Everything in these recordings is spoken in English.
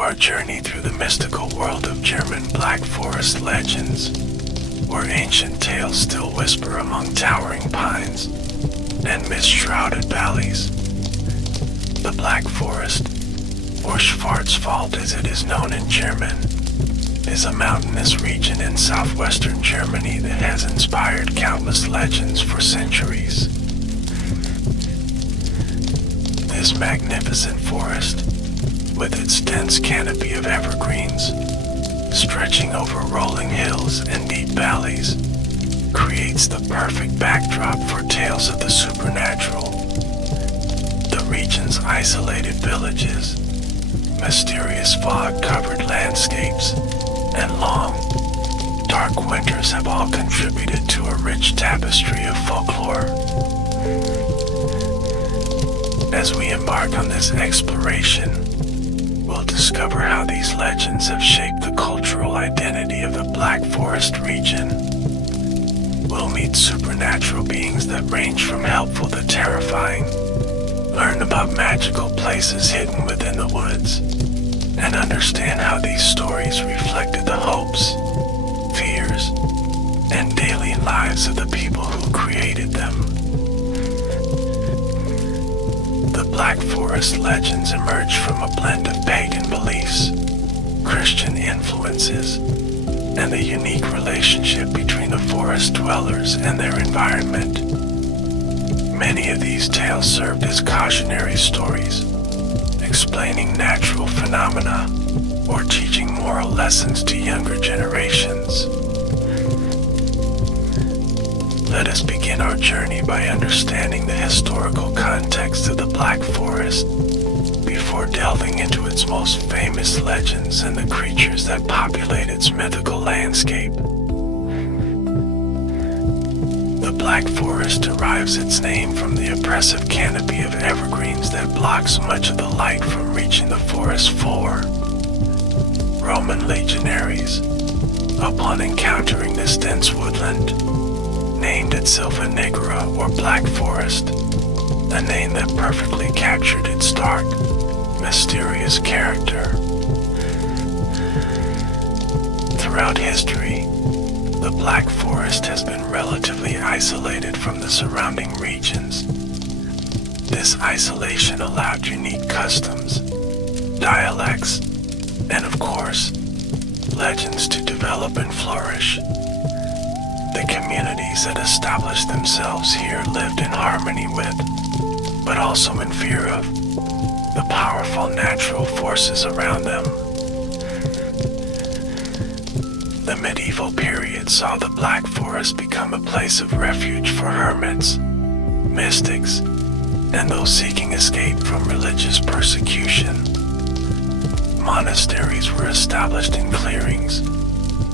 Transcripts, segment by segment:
our journey through the mystical world of German Black Forest legends, where ancient tales still whisper among towering pines and mist-shrouded valleys. The Black Forest, or Schwarzwald as it is known in German, is a mountainous region in southwestern Germany that has inspired countless legends for centuries. This magnificent forest, with its dense canopy of evergreens, stretching over rolling hills and deep valleys, creates the perfect backdrop for tales of the supernatural. The region's isolated villages, mysterious fog-covered landscapes, and long, dark winters have all contributed to a rich tapestry of folklore. As we embark on this exploration, we'll discover how these legends have shaped the cultural identity of the Black Forest region. We'll meet supernatural beings that range from helpful to terrifying, learn about magical places hidden within the woods, and understand how these stories reflected the hopes, fears, and daily lives of the people who created them. The Black Forest legends emerge from a blend of pagan beliefs, Christian influences, and the unique relationship between the forest dwellers and their environment. Many of these tales served as cautionary stories, explaining natural phenomena or teaching moral lessons to younger generations. Let us begin our journey by understanding the historical context of the Black Forest before delving into its most famous legends and the creatures that populate its mythical landscape. The Black Forest derives its name from the oppressive canopy of evergreens that blocks much of the light from reaching the forest floor. Roman legionaries, upon encountering this dense woodland, named it Silva Nigra or Black Forest, a name that perfectly captured its dark, mysterious character. Throughout history, the Black Forest has been relatively isolated from the surrounding regions. This isolation allowed unique customs, dialects, and of course, legends to develop and flourish. The communities that established themselves here lived in harmony with, but also in fear of, the powerful natural forces around them. The medieval period saw the Black Forest become a place of refuge for hermits, mystics, and those seeking escape from religious persecution. Monasteries were established in clearings,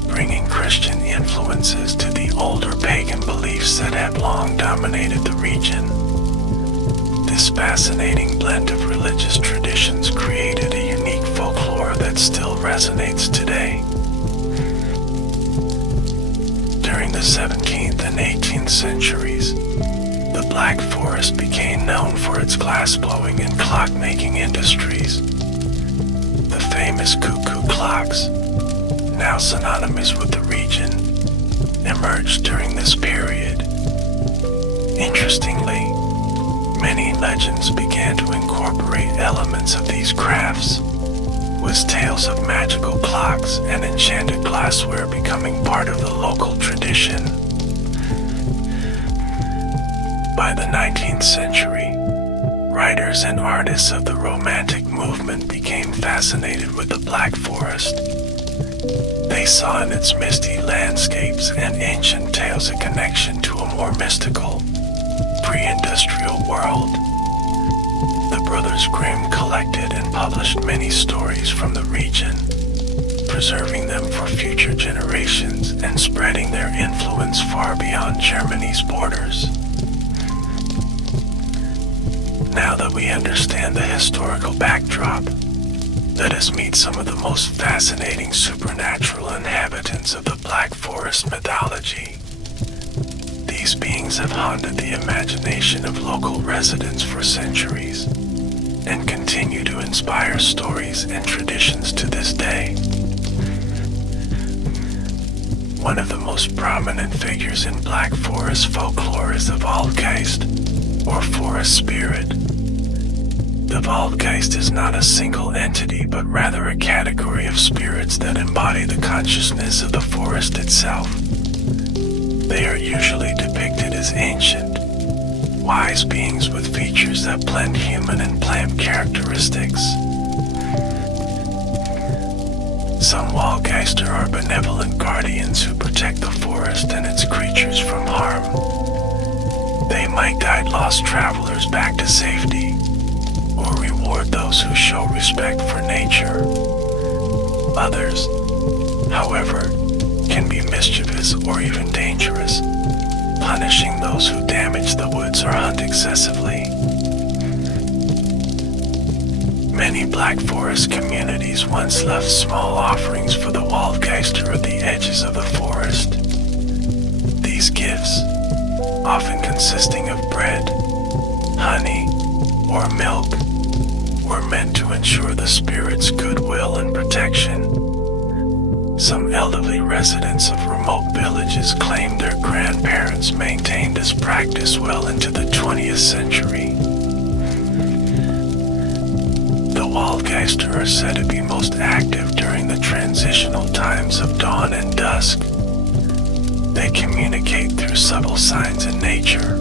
bringing Christian influences to the older pagan beliefs that had long dominated the region. This fascinating blend of religious traditions created a unique folklore that still resonates today. During the 17th and 18th centuries, the Black Forest became known for its glass-blowing and clock-making industries. The famous cuckoo clocks, now synonymous with the region, emerged during this period. Interestingly, many legends began to incorporate elements of these crafts, with tales of magical clocks and enchanted glassware becoming part of the local tradition. By the 19th century, writers and artists of the Romantic movement became fascinated with the Black Forest. They saw in its misty landscapes and ancient tales a connection to a more mystical, pre-industrial world. The Brothers Grimm collected and published many stories from the region, preserving them for future generations and spreading their influence far beyond Germany's borders. Now that we understand the historical backdrop, let us meet some of the most fascinating supernatural inhabitants of the Black Forest mythology. These beings have haunted the imagination of local residents for centuries, and continue to inspire stories and traditions to this day. One of the most prominent figures in Black Forest folklore is the Waldgeist, or forest spirit. The Waldgeist is not a single entity, but rather a category of spirits that embody the consciousness of the forest itself. They are usually depicted as ancient, wise beings with features that blend human and plant characteristics. Some Waldgeister are benevolent guardians who protect the forest and its creatures from harm. They might guide lost travelers back to safety, or reward those who show respect for nature. Others, however, can be mischievous or even dangerous, punishing those who damage the woods or hunt excessively. Many Black Forest communities once left small offerings for the Waldgeister at the edges of the forest. These gifts, often consisting of bread, honey, or milk, were meant to ensure the spirit's goodwill and protection. Some elderly residents of remote villages claim their grandparents maintained this practice well into the 20th century. The Waldgeister are said to be most active during the transitional times of dawn and dusk. They communicate through subtle signs in nature,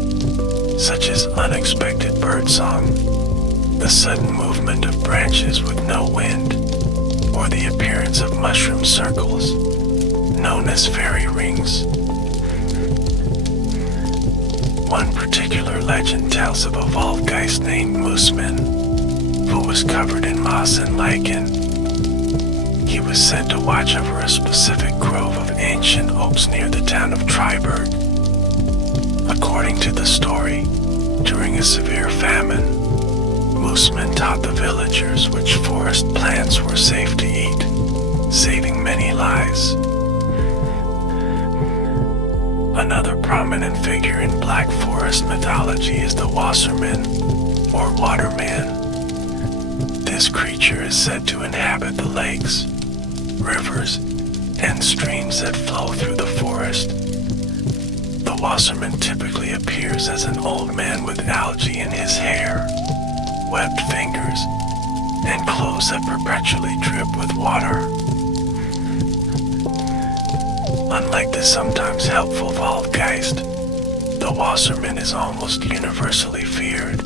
such as unexpected birdsong, the sudden movement of branches with no wind, or the appearance of mushroom circles, known as fairy rings. One particular legend tells of a Waldgeist named Mooseman, who was covered in moss and lichen. He was sent to watch over a specific grove of ancient oaks near the town of Triberg. According to the story, during a severe famine, Mooseman taught the villagers which forest plants were safe to eat, saving many lives. Another prominent figure in Black Forest mythology is the Wasserman, or Waterman. This creature is said to inhabit the lakes, rivers, and streams that flow through the forest. The Wasserman typically appears as an old man with algae in his hair, webbed fingers, and clothes that perpetually drip with water. Unlike the sometimes helpful Waldgeist, the Wasserman is almost universally feared.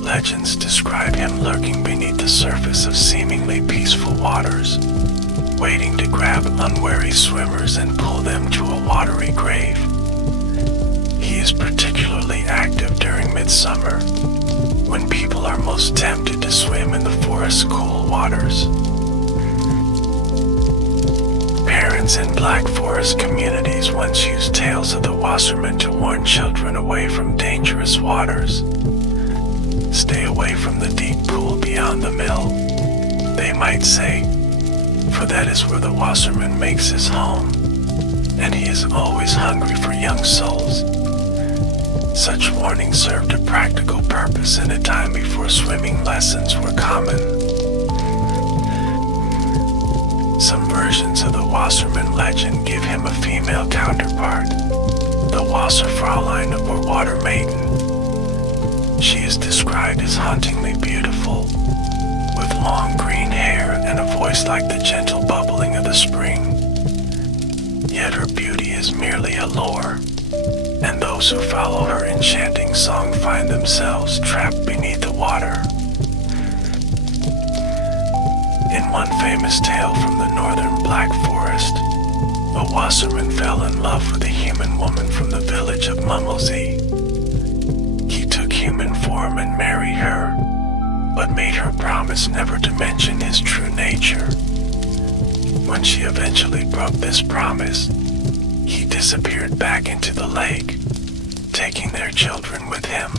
Legends describe him lurking beneath the surface of seemingly peaceful waters, waiting to grab unwary swimmers and pull them to a watery grave. He is particularly active during midsummer, when people are most tempted to swim in the forest's cool waters. Parents in Black Forest communities once used tales of the Wasserman to warn children away from dangerous waters. Stay away from the deep pool beyond the mill, they might say, for that is where the Wasserman makes his home, and he is always hungry for young souls. Such warnings served a practical purpose in a time before swimming lessons were common. Some versions of the Wasserman legend give him a female counterpart, the Wasserfräulein or Water Maiden. She is described as hauntingly beautiful, with long green hair and a voice like the gentle bubbling of the spring. Yet her beauty is merely a lure, and those who follow her enchanting song find themselves trapped beneath the water. In one famous tale from the northern Black Forest, a Wasserman fell in love with a human woman from the village of Mummelsee. He took human form and married her, but made her promise never to mention his true nature. When she eventually broke this promise, he disappeared back into the lake, taking their children with him.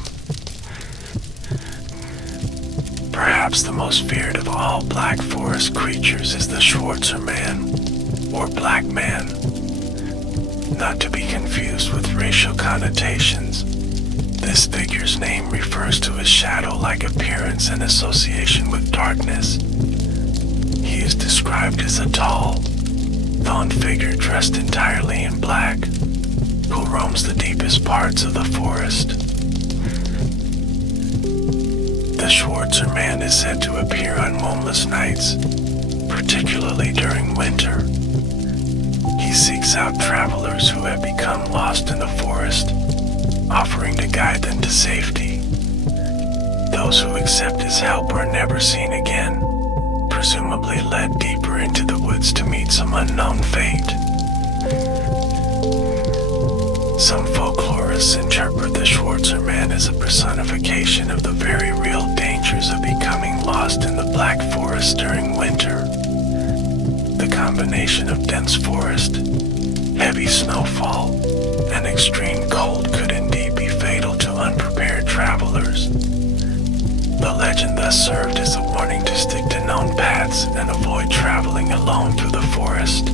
Perhaps the most feared of all Black Forest creatures is the Schwarzerman, or Black Man, not to be confused with racial connotations. This figure's name refers to his shadow-like appearance and association with darkness. He is described as a tall, gaunt figure dressed entirely in black, who roams the deepest parts of the forest. The Schwarzer Man is said to appear on moonless nights, particularly during winter. He seeks out travelers who have become lost in the forest, offering to guide them to safety. Those who accept his help are never seen again, presumably led deeper into the woods to meet some unknown fate. Some folklorists interpret the Schwarzer Man as a personification of the very real dangers of becoming lost in the Black Forest during winter. The combination of dense forest, heavy snowfall, and extreme cold could indeed be fatal to unprepared travelers. The legend thus served as a warning to stick to known paths and avoid traveling alone through the forest.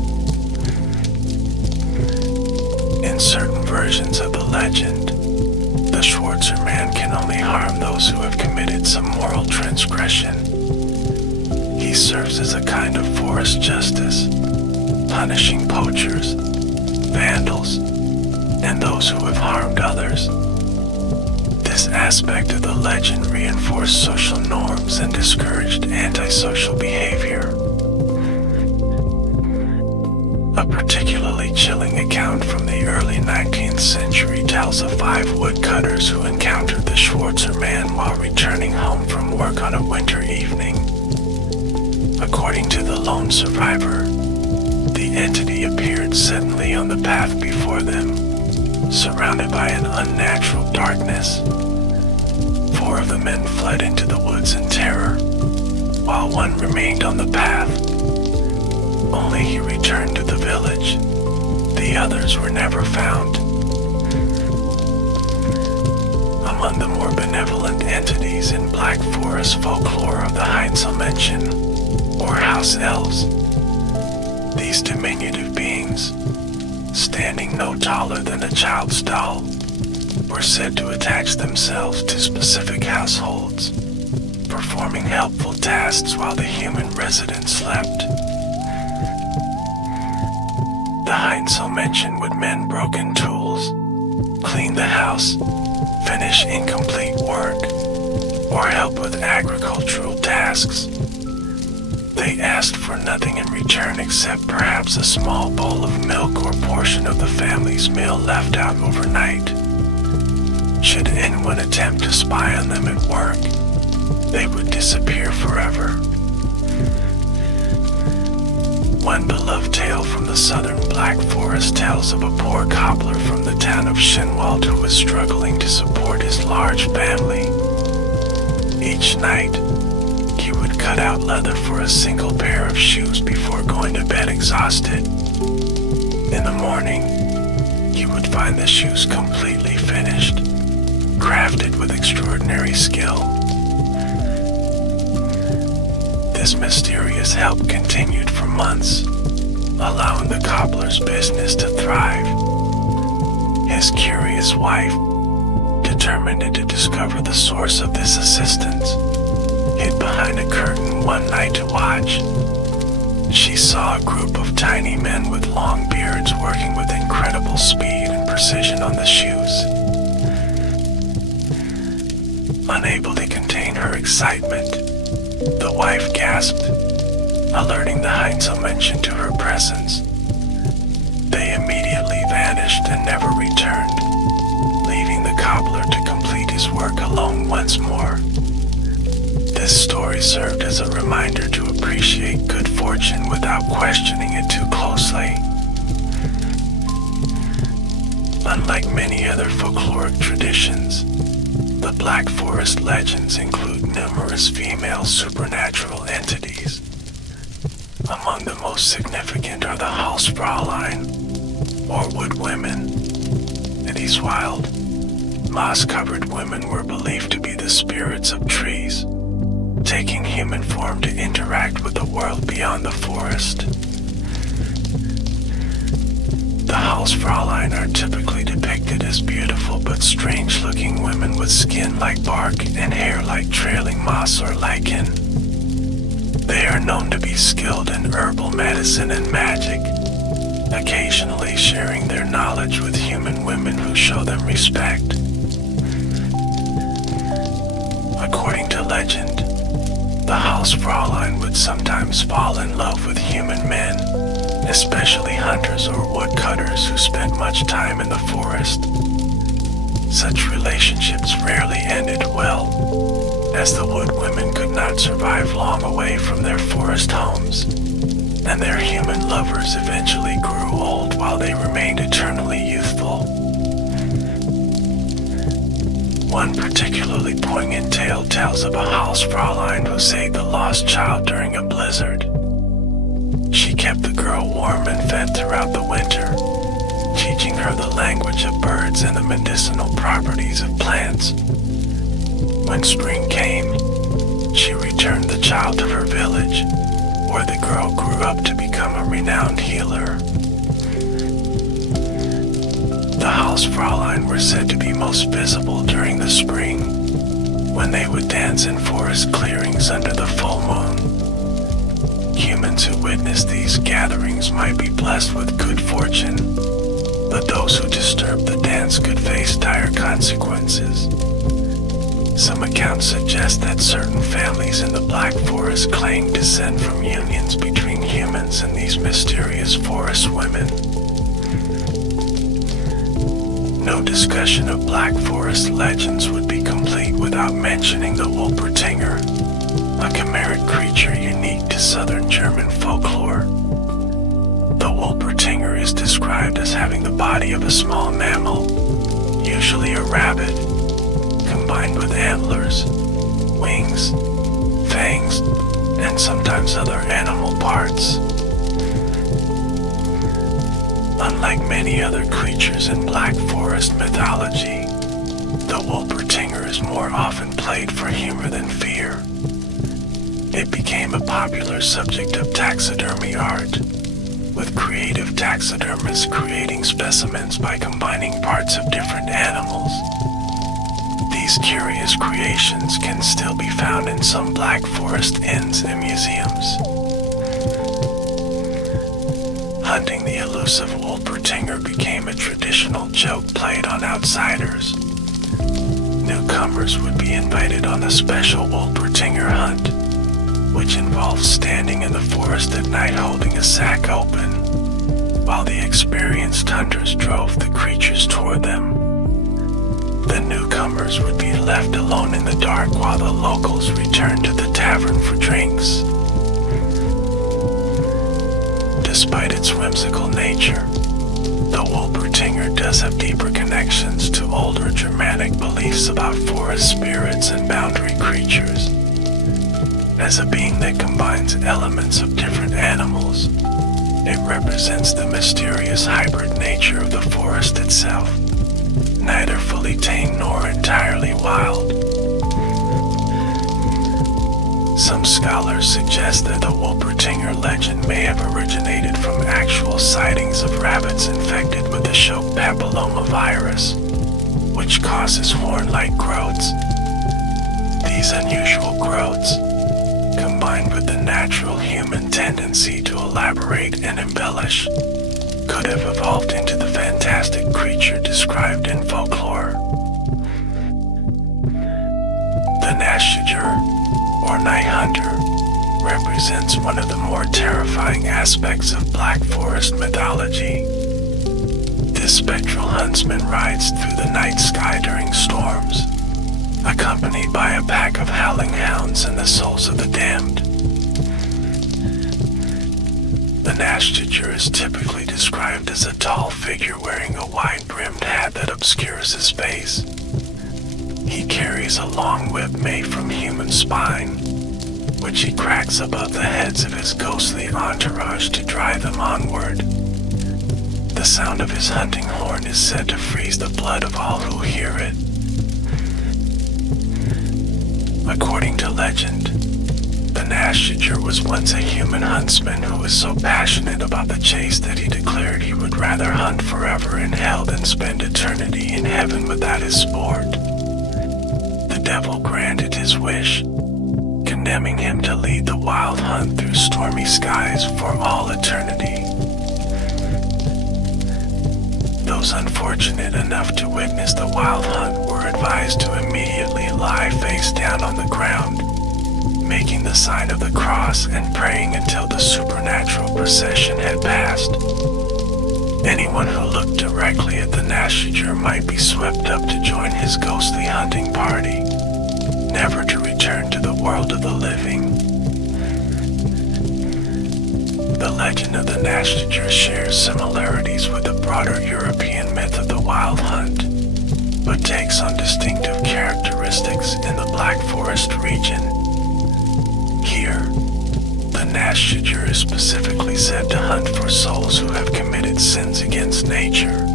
In certain versions of the legend, the Schwarzer Man can only harm those who have committed some moral transgression. He serves as a kind of forest justice, punishing poachers, vandals, and those who have harmed others. This aspect of the legend reinforced social norms and discouraged antisocial behavior. A particularly chilling account from the early 19th century tells of 5 woodcutters who encountered the Schwarzer Man while returning home from work on a winter evening. According to the lone survivor, the entity appeared suddenly on the path before them, surrounded by an unnatural darkness. 4 of the men fled into the woods in terror, while 1 remained on the path. Only he returned to the village. The others were never found. Among the more benevolent entities in Black Forest folklore of the Heinzelmännchen, or house elves, these diminutive beings, standing no taller than a child's doll, were said to attach themselves to specific households, performing helpful tasks while the human residents slept. The Heinzelmännchen would mend broken tools, clean the house, finish incomplete work, or help with agricultural tasks. They asked for nothing in return except perhaps a small bowl of milk or portion of the family's meal left out overnight. Should anyone attempt to spy on them at work, they would disappear forever. One beloved tale from the southern Black Forest tells of a poor cobbler from the town of Schinwald who was struggling to support his large family. Each night, he would cut out leather for a single pair of shoes before going to bed exhausted. In the morning, he would find the shoes completely finished, crafted with extraordinary skill. This mysterious help continued for months, allowing the cobbler's business to thrive. His curious wife, determined to discover the source of this assistance, hid behind a curtain one night to watch. She saw a group of tiny men with long beards working with incredible speed and precision on the shoes. Unable to contain her excitement, the wife gasped, alerting the Heinzelmännchen to her presence. They immediately vanished and never returned, leaving the cobbler to complete his work alone once more. This story served as a reminder to appreciate good fortune without questioning it too closely. Unlike many other folkloric traditions, the Black Forest legends include numerous female supernatural entities. Among the most significant are the Hausfräulein, or wood women. These wild, moss-covered women were believed to be the spirits of trees, taking human form to interact with the world beyond the forest. The Hausfräulein are typically depicted as beautiful but strange-looking women with skin like bark and hair like trailing moss or lichen. They are known to be skilled in herbal medicine and magic, occasionally sharing their knowledge with human women who show them respect. According to legend, the house Fraulein would sometimes fall in love with human men, especially hunters or woodcutters who spent much time in the forest. Such relationships rarely ended well, as the wood women could not survive long away from their forest homes, and their human lovers eventually grew old while they remained eternally youthful. One particularly poignant tale tells of a house Fraulein who saved a lost child during a blizzard. She kept the girl warm and fed throughout the winter, teaching her the language of birds and the medicinal properties of plants. When spring came, she returned the child to her village, where the girl grew up to become a renowned healer. The house Fraulein were said to be most visible during the spring, when they would dance in forest clearings under the full moon. Humans who witnessed these gatherings might be blessed with good fortune, but those who disturbed the dance could face dire consequences. Some accounts suggest that certain families in the Black Forest claim descent from unions between humans and these mysterious forest women. No discussion of Black Forest legends would be complete without mentioning the Wolpertinger, a chimeric creature unique to southern German folklore. The Wolpertinger is described as having the body of a small mammal, usually a rabbit, combined with antlers, wings, fangs, and sometimes other animal parts. Unlike many other creatures in Black Forest mythology, the Wolpertinger is more often played for humor than fear. It became a popular subject of taxidermy art, with creative taxidermists creating specimens by combining parts of different animals. These curious creations can still be found in some Black Forest inns and museums. Hunting the elusive Wolpertinger became a traditional joke played on outsiders. Newcomers would be invited on a special Wolpertinger hunt, which involved standing in the forest at night holding a sack open, while the experienced hunters drove the creatures toward them. The newcomers would be left alone in the dark while the locals returned to the tavern for drinks. Despite its whimsical nature, the Wolpertinger does have deeper connections to older Germanic beliefs about forest spirits and boundary creatures. As a being that combines elements of different animals, it represents the mysterious hybrid nature of the forest itself, neither fully tame nor entirely wild. Some scholars suggest that the Wolpertinger legend may have originated from actual sightings of rabbits infected with the shock papilloma virus, which causes horn-like growths. These unusual growths, combined with the natural human tendency to elaborate and embellish, could have evolved into the fantastic creature described in folklore. The Nashtiger, or night hunter, represents one of the more terrifying aspects of Black Forest mythology. This spectral huntsman rides through the night sky during storms, accompanied by a pack of howling hounds and the souls of the damned. The Nashtiger is typically described as a tall figure wearing a wide-brimmed hat that obscures his face. He carries a long whip made from human spine, which he cracks above the heads of his ghostly entourage to drive them onward. The sound of his hunting horn is said to freeze the blood of all who hear it. According to legend, the Nashiger was once a human huntsman who was so passionate about the chase that he declared he would rather hunt forever in hell than spend eternity in heaven without his sport. The devil granted his wish, condemning him to lead the wild hunt through stormy skies for all eternity. Those unfortunate enough to witness the wild hunt were advised to immediately lie face down on the ground, making the sign of the cross and praying until the supernatural procession had passed. Anyone who looked directly at the Nashiger might be swept up to join his ghostly hunting party, never to return to the world of the living. The legend of the Nashiger shares similarities with the broader European myth of the wild hunt, but takes on distinctive characteristics in the Black Forest region. Here, the Nashiger is specifically said to hunt for souls who have committed sins against nature,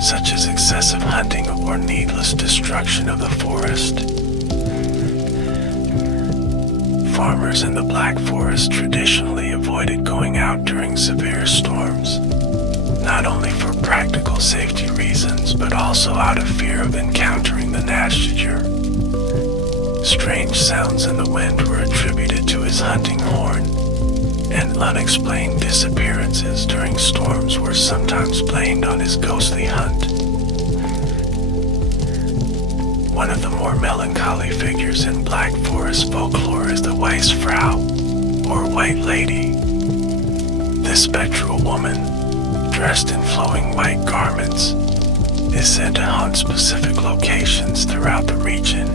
such as excessive hunting or needless destruction of the forest. Farmers in the Black Forest traditionally avoided going out during severe storms, not only for practical safety reasons, but also out of fear of encountering the Nashiger. Strange sounds in the wind were attributed to his hunting horn, and unexplained disappearances during storms were sometimes blamed on his ghostly hunt. One of the more melancholy figures in Black Forest folklore is the Weisfrau, or White Lady. This spectral woman, dressed in flowing white garments, is said to haunt specific locations throughout the region,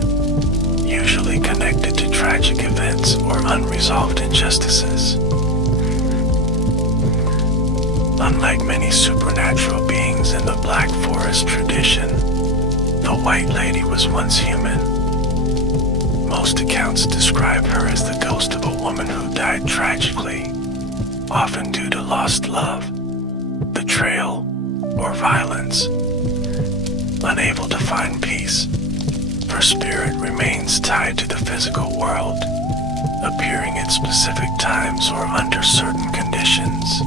usually connected to tragic events or unresolved injustices. Unlike many supernatural beings in the Black Forest tradition, the White Lady was once human. Most accounts describe her as the ghost of a woman who died tragically, often due to lost love, betrayal, or violence. Unable to find peace, her spirit remains tied to the physical world, appearing at specific times or under certain conditions.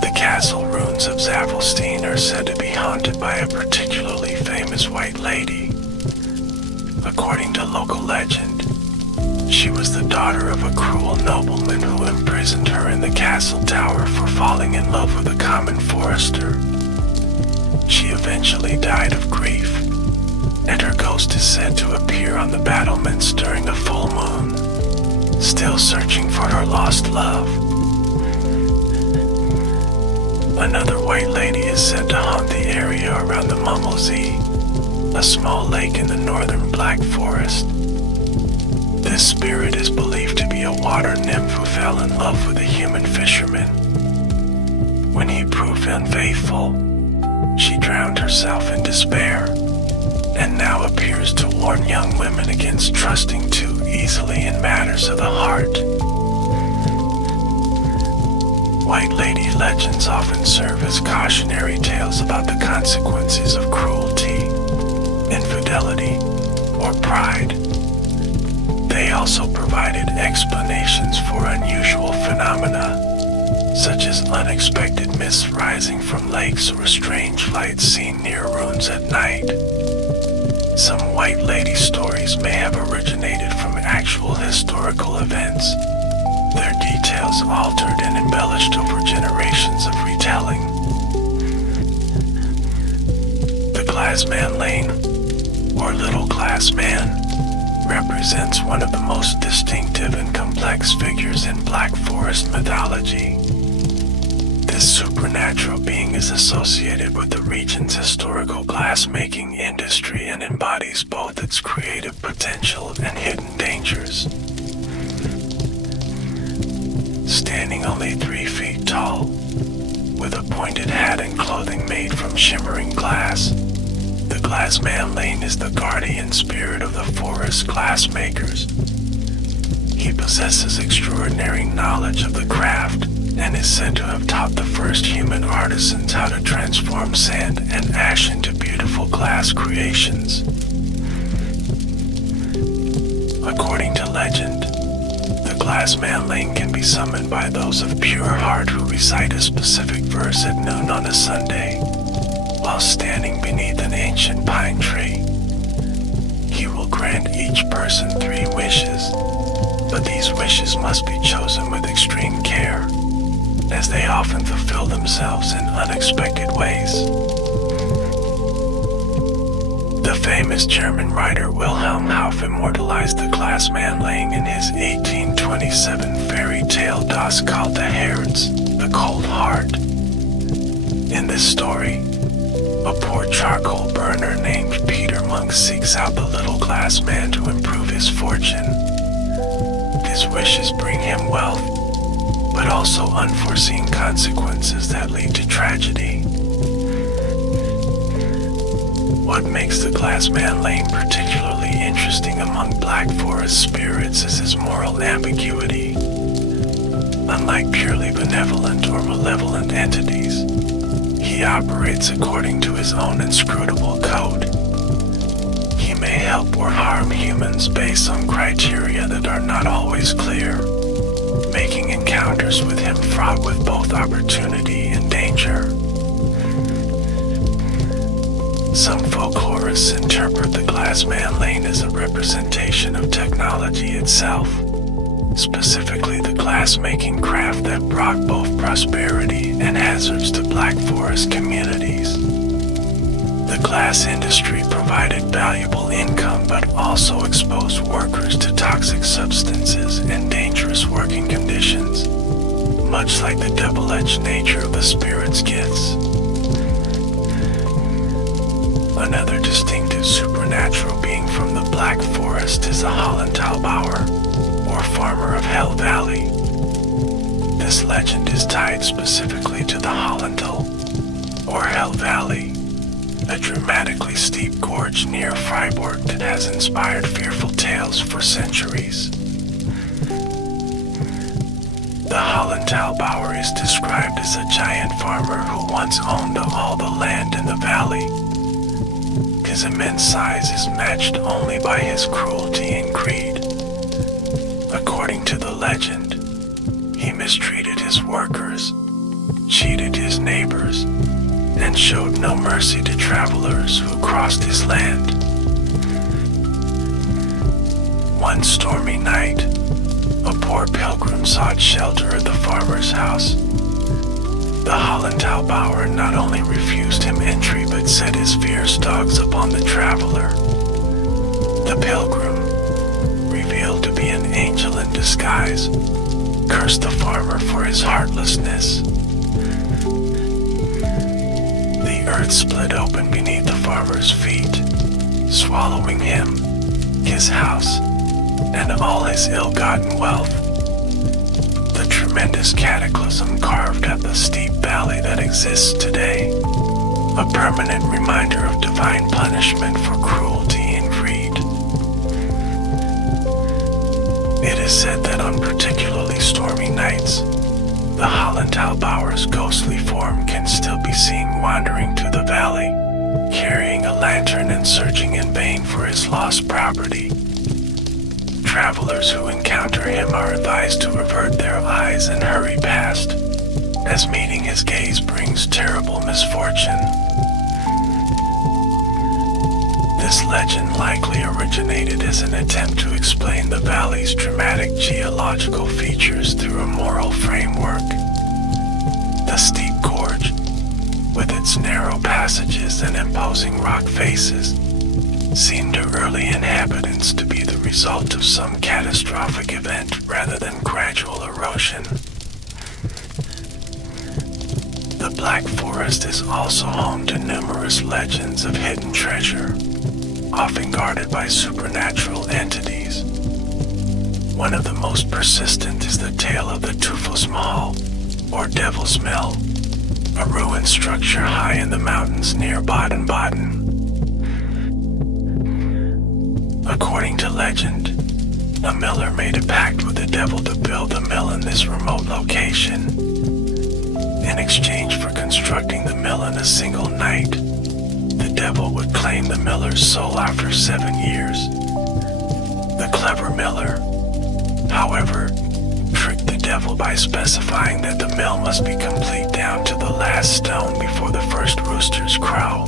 The castle ruins of Zavelstein are said to be haunted by a particularly famous White Lady. According to local legend, she was the daughter of a cruel nobleman who imprisoned her in the castle tower for falling in love with a common forester. She eventually died of grief, and her ghost is said to appear on the battlements during a full moon, still searching for her lost love. Another White Lady is said to haunt the area around the Mummelsee, a small lake in the northern Black Forest. This spirit is believed to be a water nymph who fell in love with a human fisherman. When he proved unfaithful, she drowned herself in despair, and now appears to warn young women against trusting too easily in matters of the heart. White Lady legends often serve as cautionary tales about the consequences of cruelty, infidelity, or pride. They also provided explanations for unusual phenomena, such as unexpected mists rising from lakes or strange lights seen near ruins at night. Some White Lady stories may have originated from actual historical events, their details altered and embellished over generations of retelling. The Glassman Lane, or Little Glass Man, represents one of the most distinctive and complex figures in Black Forest mythology. This supernatural being is associated with the region's historical glass-making industry and embodies both its creative potential and hidden dangers. Standing only 3 feet tall, with a pointed hat and clothing made from shimmering glass, the Glassman Lane is the guardian spirit of the forest glassmakers. He possesses extraordinary knowledge of the craft and is said to have taught the first human artisans how to transform sand and ash into beautiful glass creations. According to legend, the glass manling can be summoned by those of pure heart who recite a specific verse at noon on a Sunday, while standing beneath an ancient pine tree. He will grant each person 3 wishes, but these wishes must be chosen with extreme care, as they often fulfill themselves in unexpected ways. The famous German writer Wilhelm Hauff immortalized the glass manling in his 1827 fairy tale Das kalte Herz, the Cold Heart. In this story, a poor charcoal burner named Peter Monk seeks out the little glass man to improve his fortune. His wishes bring him wealth, but also unforeseen consequences that lead to tragedy. What makes the glass manling particularly interesting among Black Forest spirits is his moral ambiguity. Unlike purely benevolent or malevolent entities, he operates according to his own inscrutable code. He may help or harm humans based on criteria that are not always clear, making encounters with him fraught with both opportunity and danger. Some folklorists interpret the glass manling as a representation of technology itself, specifically the glass-making craft that brought both prosperity and hazards to Black Forest communities. The glass industry provided valuable income but also exposed workers to toxic substances and dangerous working conditions, much like the double-edged nature of the spirit's gifts. Another distinctive supernatural being from the Black Forest is the Hollentalbauer, or Farmer of Hell Valley. This legend is tied specifically to the Hollental, or Hell Valley, a dramatically steep gorge near Freiburg that has inspired fearful tales for centuries. The Hollentalbauer is described as a giant farmer who once owned all the land in the valley. His immense size is matched only by his cruelty and greed. According to the legend, he mistreated his workers, cheated his neighbors, and showed no mercy to travelers who crossed his land. One stormy night, a poor pilgrim sought shelter at the farmer's house. The Hollentalbauer not only refused him entry but set his fierce dogs upon the traveler. The pilgrim, revealed to be an angel in disguise, cursed the farmer for his heartlessness. The earth split open beneath the farmer's feet, swallowing him, his house, and all his ill-gotten wealth. The tremendous cataclysm carved at the steep valley that exists today, a permanent reminder of divine punishment for cruelty and greed. It is said that on particularly stormy nights, the Hollentalbauer's ghostly form can still be seen wandering to the valley, carrying a lantern and searching in vain for his lost property. Travelers who encounter him are advised to avert their eyes and hurry past, as meeting his gaze brings terrible misfortune. This legend likely originated as an attempt to explain the valley's dramatic geological features through a moral framework. The steep gorge, with its narrow passages and imposing rock faces, seemed to early inhabitants to be the result of some catastrophic event rather than gradual erosion. The Black Forest is also home to numerous legends of hidden treasure, often guarded by supernatural entities. One of the most persistent is the tale of the Teufelsmahal, or Devil's Mill, a ruined structure high in the mountains near Baden-Baden. According to legend, a miller made a pact with the devil to build a mill in this remote location. In exchange for constructing the mill in a single night, the devil would claim the miller's soul after 7 years. The clever miller, however, tricked the devil by specifying that the mill must be complete down to the last stone before the first roosters crow.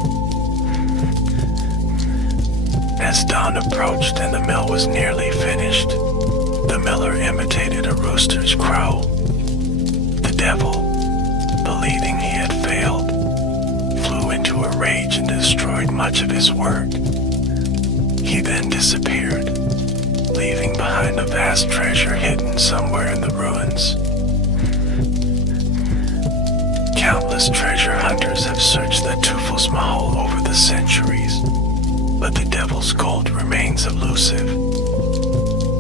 As dawn approached and the mill was nearly finished, the miller imitated a rooster's crow. The devil, believing he had failed, flew into a rage and destroyed much of his work. He then disappeared, leaving behind a vast treasure hidden somewhere in the ruins. Countless treasure hunters have searched the Tufelsmahal over the centuries, but the devil's gold remains elusive.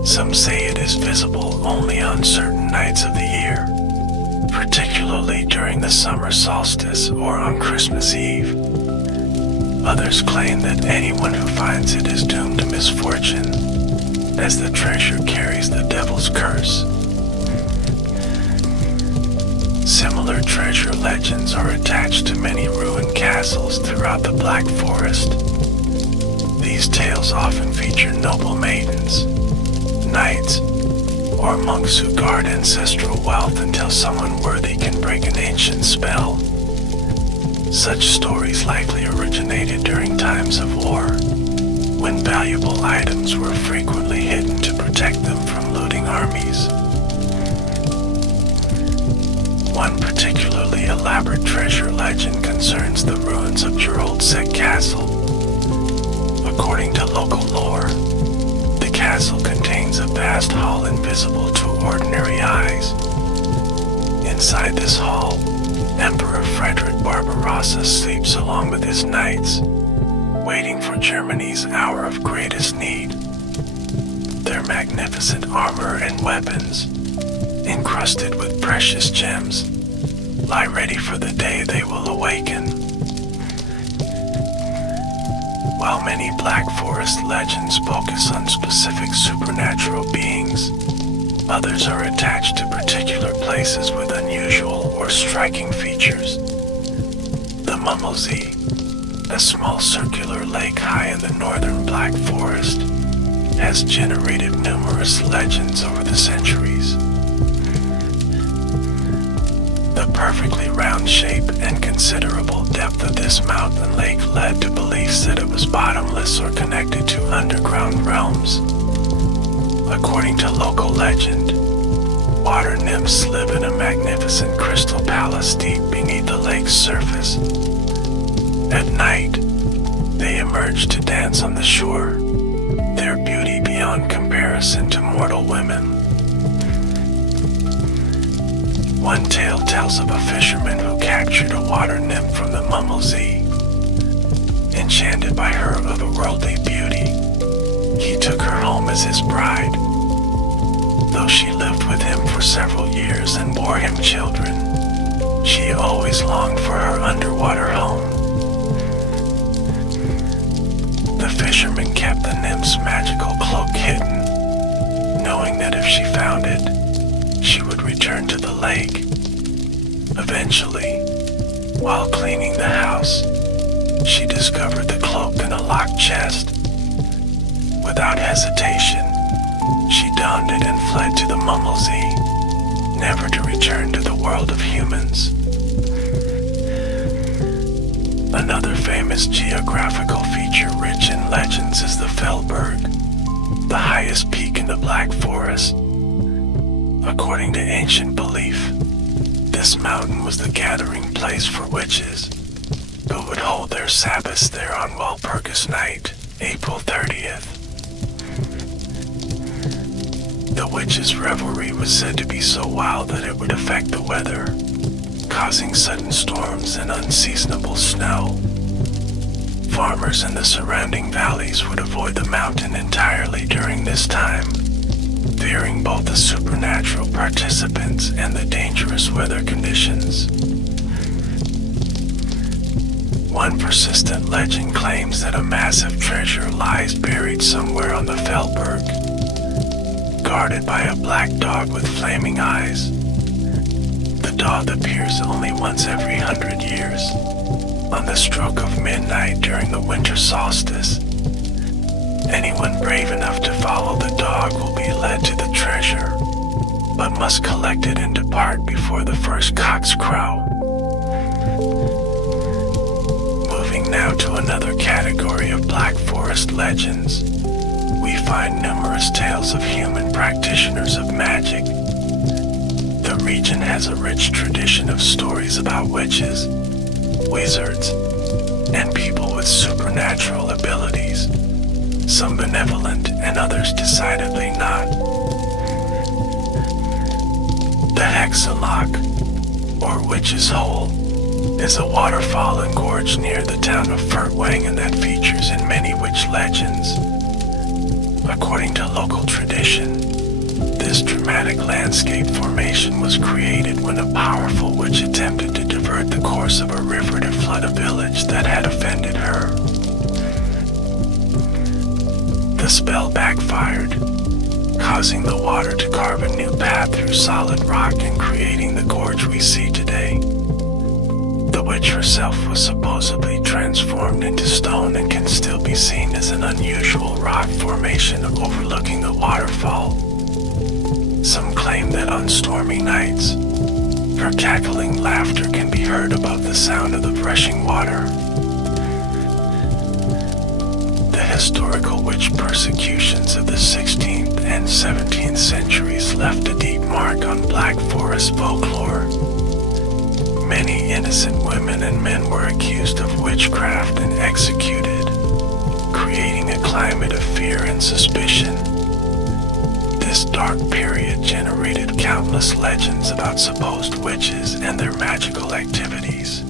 Some say it is visible only on certain nights of the year, particularly during the summer solstice or on Christmas Eve. Others claim that anyone who finds it is doomed to misfortune, as the treasure carries the devil's curse. Similar treasure legends are attached to many ruined castles throughout the Black Forest. These tales often feature noble maidens, knights, or monks who guard ancestral wealth until someone worthy can break an ancient spell. Such stories likely originated during times of war, when valuable items were frequently hidden to protect them from looting armies. One particularly elaborate treasure legend concerns the ruins of Gerald Set Castle. According to local lore, the castle contains a vast hall invisible to ordinary eyes. Inside this hall, Emperor Frederick Barbarossa sleeps along with his knights, waiting for Germany's hour of greatest need. Their magnificent armor and weapons, encrusted with precious gems, lie ready for the day they will awaken. While many Black Forest legends focus on specific supernatural beings, others are attached to particular places with unusual or striking features. The Mummelsee, a small circular lake high in the northern Black Forest, has generated numerous legends over the centuries. The perfectly round shape and considerable depth of this mountain lake led to beliefs that it was bottomless or connected to underground realms. According to local legend, water nymphs live in a magnificent crystal palace deep beneath the lake's surface. At night, they emerge to dance on the shore, their beauty beyond comparison to mortal women. One tale tells of a fisherman who captured a water nymph from the Mummelsee. Enchanted by her of a worldly beauty, he took her home as his bride. Though she lived with him for several years and bore him children, she always longed for her underwater home. The fisherman kept the nymph's magical cloak hidden, knowing that if she found it, she would return to the lake. Eventually, while cleaning the house, she discovered the cloak in a locked chest. Without hesitation, she donned it and fled to the Mummelsee, never to return to the world of humans. Another famous geographical feature rich in legends is the Fellberg, the highest peak in the Black Forest. According to ancient belief, this mountain was the gathering place for witches, who would hold their Sabbaths there on Walpurgis night, April 30th. The witches' revelry was said to be so wild that it would affect the weather, causing sudden storms and unseasonable snow. Farmers in the surrounding valleys would avoid the mountain entirely during this time, fearing both the supernatural participants and the dangerous weather conditions. One persistent legend claims that a massive treasure lies buried somewhere on the Fellberg, guarded by a black dog with flaming eyes. The dog appears only once every 100 years, on the stroke of midnight during the winter solstice. Anyone brave enough to follow the dog will be led to the treasure, but must collect it and depart before the first cocks crow. Moving now to another category of Black Forest legends, we find numerous tales of human practitioners of magic. The region has a rich tradition of stories about witches, wizards, and people with supernatural abilities, some benevolent and others decidedly not. The Hexalock, or Witch's Hole, is a waterfall and gorge near the town of Furtwangen that features in many witch legends. According to local tradition, this dramatic landscape formation was created when a powerful witch attempted to divert the course of a river to flood a village that had offended her. The spell backfired, causing the water to carve a new path through solid rock and creating the gorge we see today. The witch herself was supposedly transformed into stone and can still be seen as an unusual rock formation overlooking the waterfall. Some claim that on stormy nights, her cackling laughter can be heard above the sound of the rushing water. The historical witch persecutions of the 16th and 17th centuries left a deep mark on Black Forest folklore. Many innocent women and men were accused of witchcraft and executed, creating a climate of fear and suspicion. This dark period generated countless legends about supposed witches and their magical activities.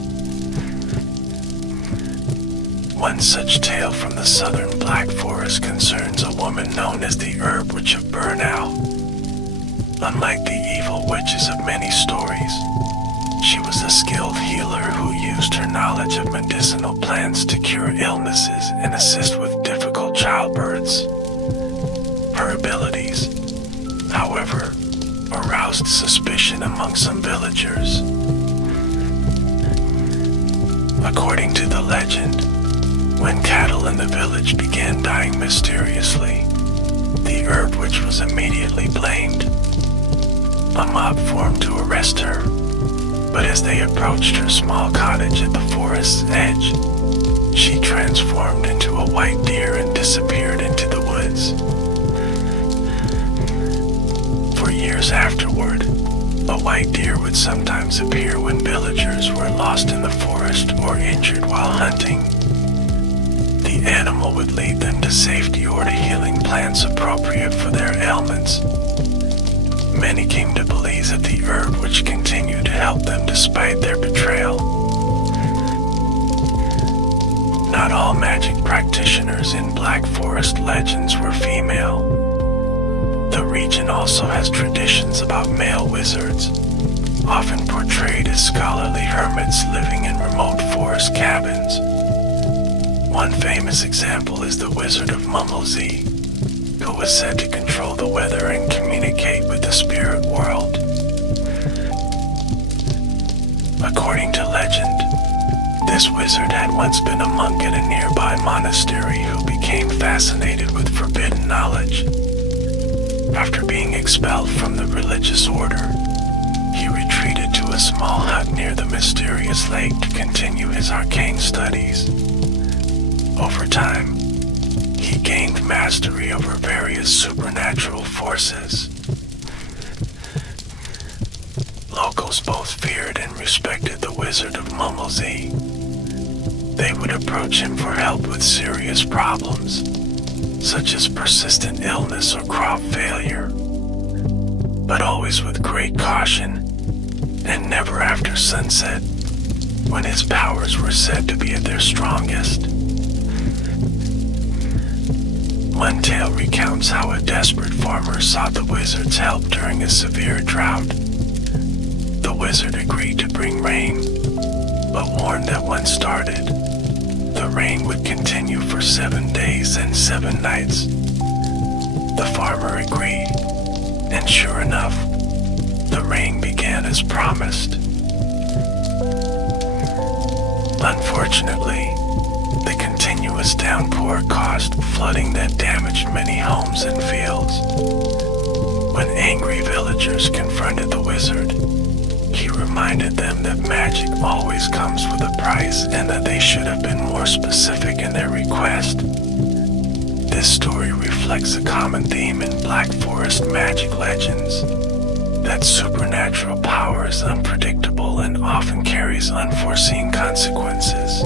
One such tale from the southern Black Forest concerns a woman known as the Herb Witch of Burnow. Unlike the evil witches of many stories, she was a skilled healer who used her knowledge of medicinal plants to cure illnesses and assist with difficult childbirths. Her abilities, however, aroused suspicion among some villagers. According to the legend, when cattle in the village began dying mysteriously, the Herb Witch was immediately blamed. A mob formed to arrest her, but as they approached her small cottage at the forest's edge, she transformed into a white deer and disappeared into the woods. For years afterward, a white deer would sometimes appear when villagers were lost in the forest or injured while hunting. The animal would lead them to safety or to healing plants appropriate for their ailments. Many came to believe that the Herb Witch continued to help them despite their betrayal. Not all magic practitioners in Black Forest legends were female. The region also has traditions about male wizards, often portrayed as scholarly hermits living in remote forest cabins. One famous example is the Wizard of Mumblesy, who was said to control the weather and communicate with the spirit world. According to legend, this wizard had once been a monk at a nearby monastery who became fascinated with forbidden knowledge. After being expelled from the religious order, he retreated to a small hut near the mysterious lake to continue his arcane studies. Over time, he gained mastery over various supernatural forces. Locals both feared and respected the Wizard of Mumblesy. They would approach him for help with serious problems, such as persistent illness or crop failure, but always with great caution, and never after sunset, when his powers were said to be at their strongest. One tale recounts how a desperate farmer sought the wizard's help during a severe drought. The wizard agreed to bring rain, but warned that once started, the rain would continue for 7 days and 7 nights. The farmer agreed, and sure enough, the rain began as promised. Unfortunately, the continuous continuous downpour caused flooding that damaged many homes and fields. When angry villagers confronted the wizard, he reminded them that magic always comes with a price and that they should have been more specific in their request. This story reflects a common theme in Black Forest magic legends, that supernatural power is unpredictable and often carries unforeseen consequences.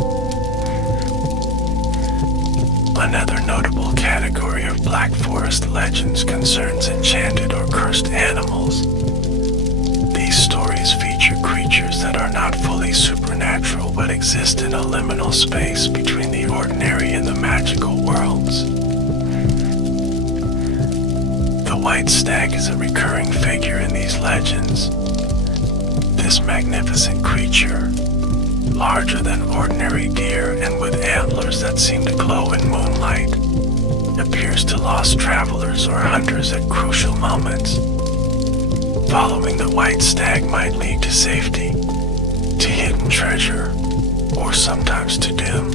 Another notable category of Black Forest legends concerns enchanted or cursed animals. These stories feature creatures that are not fully supernatural but exist in a liminal space between the ordinary and the magical worlds. The white stag is a recurring figure in these legends. This magnificent creature, larger than ordinary deer and with antlers that seem to glow in moonlight, appears to lost travelers or hunters at crucial moments. Following the white stag might lead to safety, to hidden treasure, or sometimes to doom,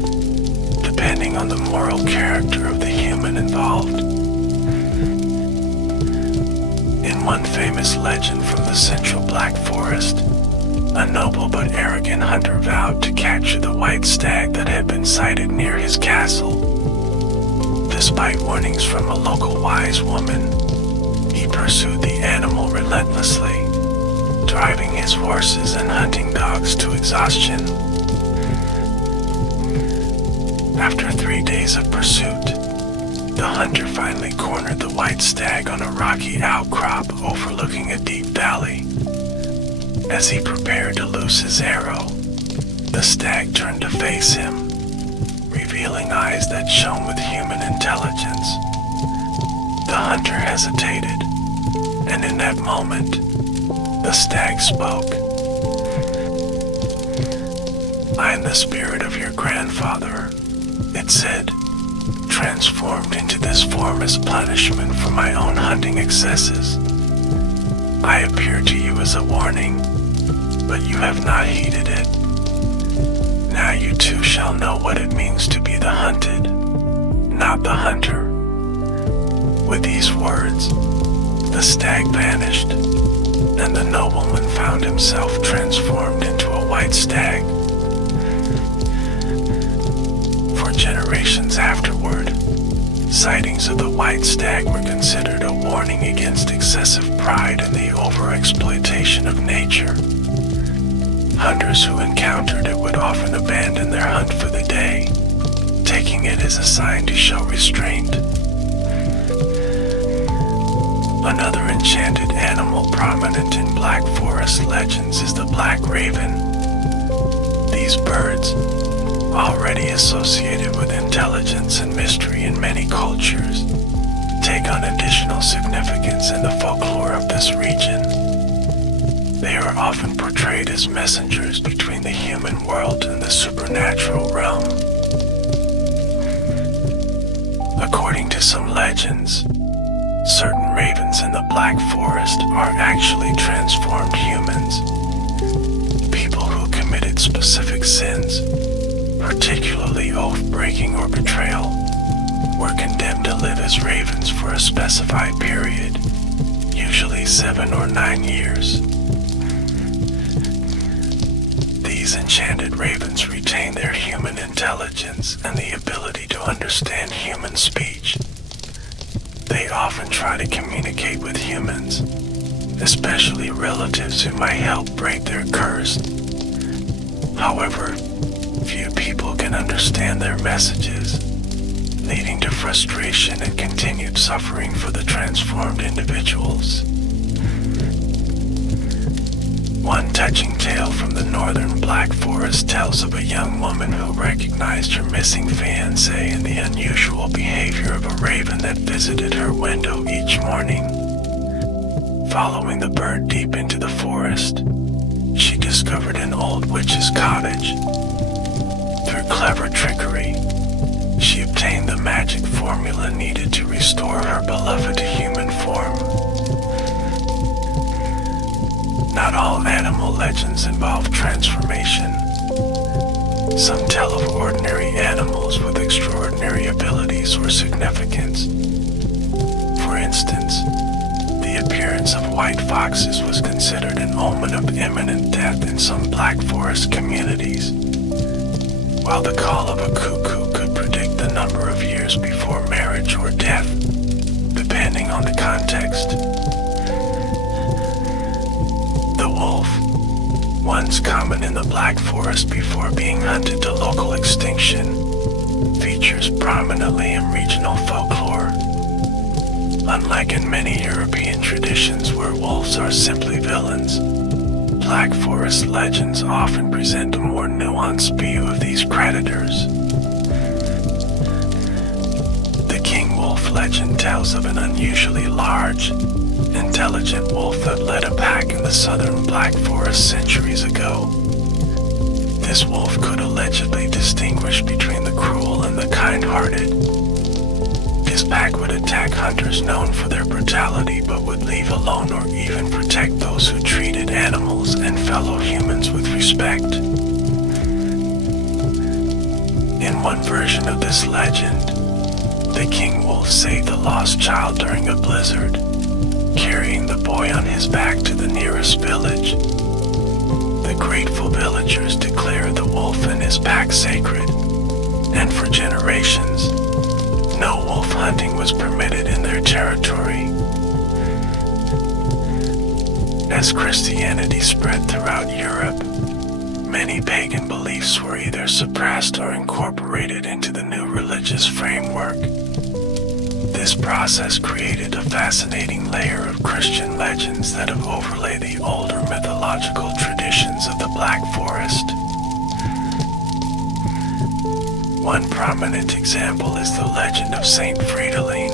depending on the moral character of the human involved. In one famous legend from the central Black Forest, a noble but arrogant hunter vowed to capture the white stag that had been sighted near his castle. Despite warnings from a local wise woman, he pursued the animal relentlessly, driving his horses and hunting dogs to exhaustion. After 3 days of pursuit, the hunter finally cornered the white stag on a rocky outcrop overlooking a deep valley. As he prepared to loose his arrow, the stag turned to face him, revealing eyes that shone with human intelligence. The hunter hesitated, and in that moment, the stag spoke. "I am the spirit of your grandfather," it said, "transformed into this form as punishment for my own hunting excesses. I appear to you as a warning, but you have not heeded it. Now you too shall know what it means to be the hunted, not the hunter." With these words, the stag vanished, and the nobleman found himself transformed into a white stag. For generations afterward, sightings of the white stag were considered a warning against excessive pride and the overexploitation of nature. Hunters who encountered it would often abandon their hunt for the day, taking it as a sign to show restraint. Another enchanted animal prominent in Black Forest legends is the black raven. These birds, already associated with intelligence and mystery in many cultures, take on additional significance in the folklore of this region. They are often portrayed as messengers between the human world and the supernatural realm. According to some legends, certain ravens in the Black Forest are actually transformed humans. People who committed specific sins, particularly oath-breaking or betrayal, were condemned to live as ravens for a specified period, usually 7 or 9 years. These enchanted ravens retain their human intelligence and the ability to understand human speech. They often try to communicate with humans, especially relatives who might help break their curse. However, few people can understand their messages, leading to frustration and continued suffering for the transformed individuals. One touching tale from the northern Black Forest tells of a young woman who recognized her missing fiancé in the unusual behavior of a raven that visited her window each morning. Following the bird deep into the forest, she discovered an old witch's cottage. Through clever trickery, she obtained the magic formula needed to restore her beloved to human form. Not all animal legends involve transformation. Some tell of ordinary animals with extraordinary abilities or significance. For instance, the appearance of white foxes was considered an omen of imminent death in some Black Forest communities, while the call of a cuckoo could predict the number of years before marriage or death, depending on the context. The wolf, once common in the Black Forest before being hunted to local extinction, features prominently in regional folklore. Unlike in many European traditions where wolves are simply villains, Black Forest legends often present a more nuanced view of these predators. The king wolf legend tells of an unusually large, intelligent wolf that led a pack in the southern Black Forest centuries ago. This wolf could allegedly distinguish between the cruel and the kind-hearted. His pack would attack hunters known for their brutality but would leave alone or even protect those who treated animals and fellow humans with respect. In one version of this legend, the king wolf saved a lost child during a blizzard, carrying the boy on his back to the nearest village. The grateful villagers declared the wolf and his pack sacred, and for generations, no wolf hunting was permitted in their territory. As Christianity spread throughout Europe, many pagan beliefs were either suppressed or incorporated into the new religious framework. This process created a fascinating layer of Christian legends that have overlaid the older mythological traditions of the Black Forest. One prominent example is the legend of Saint Fridolin,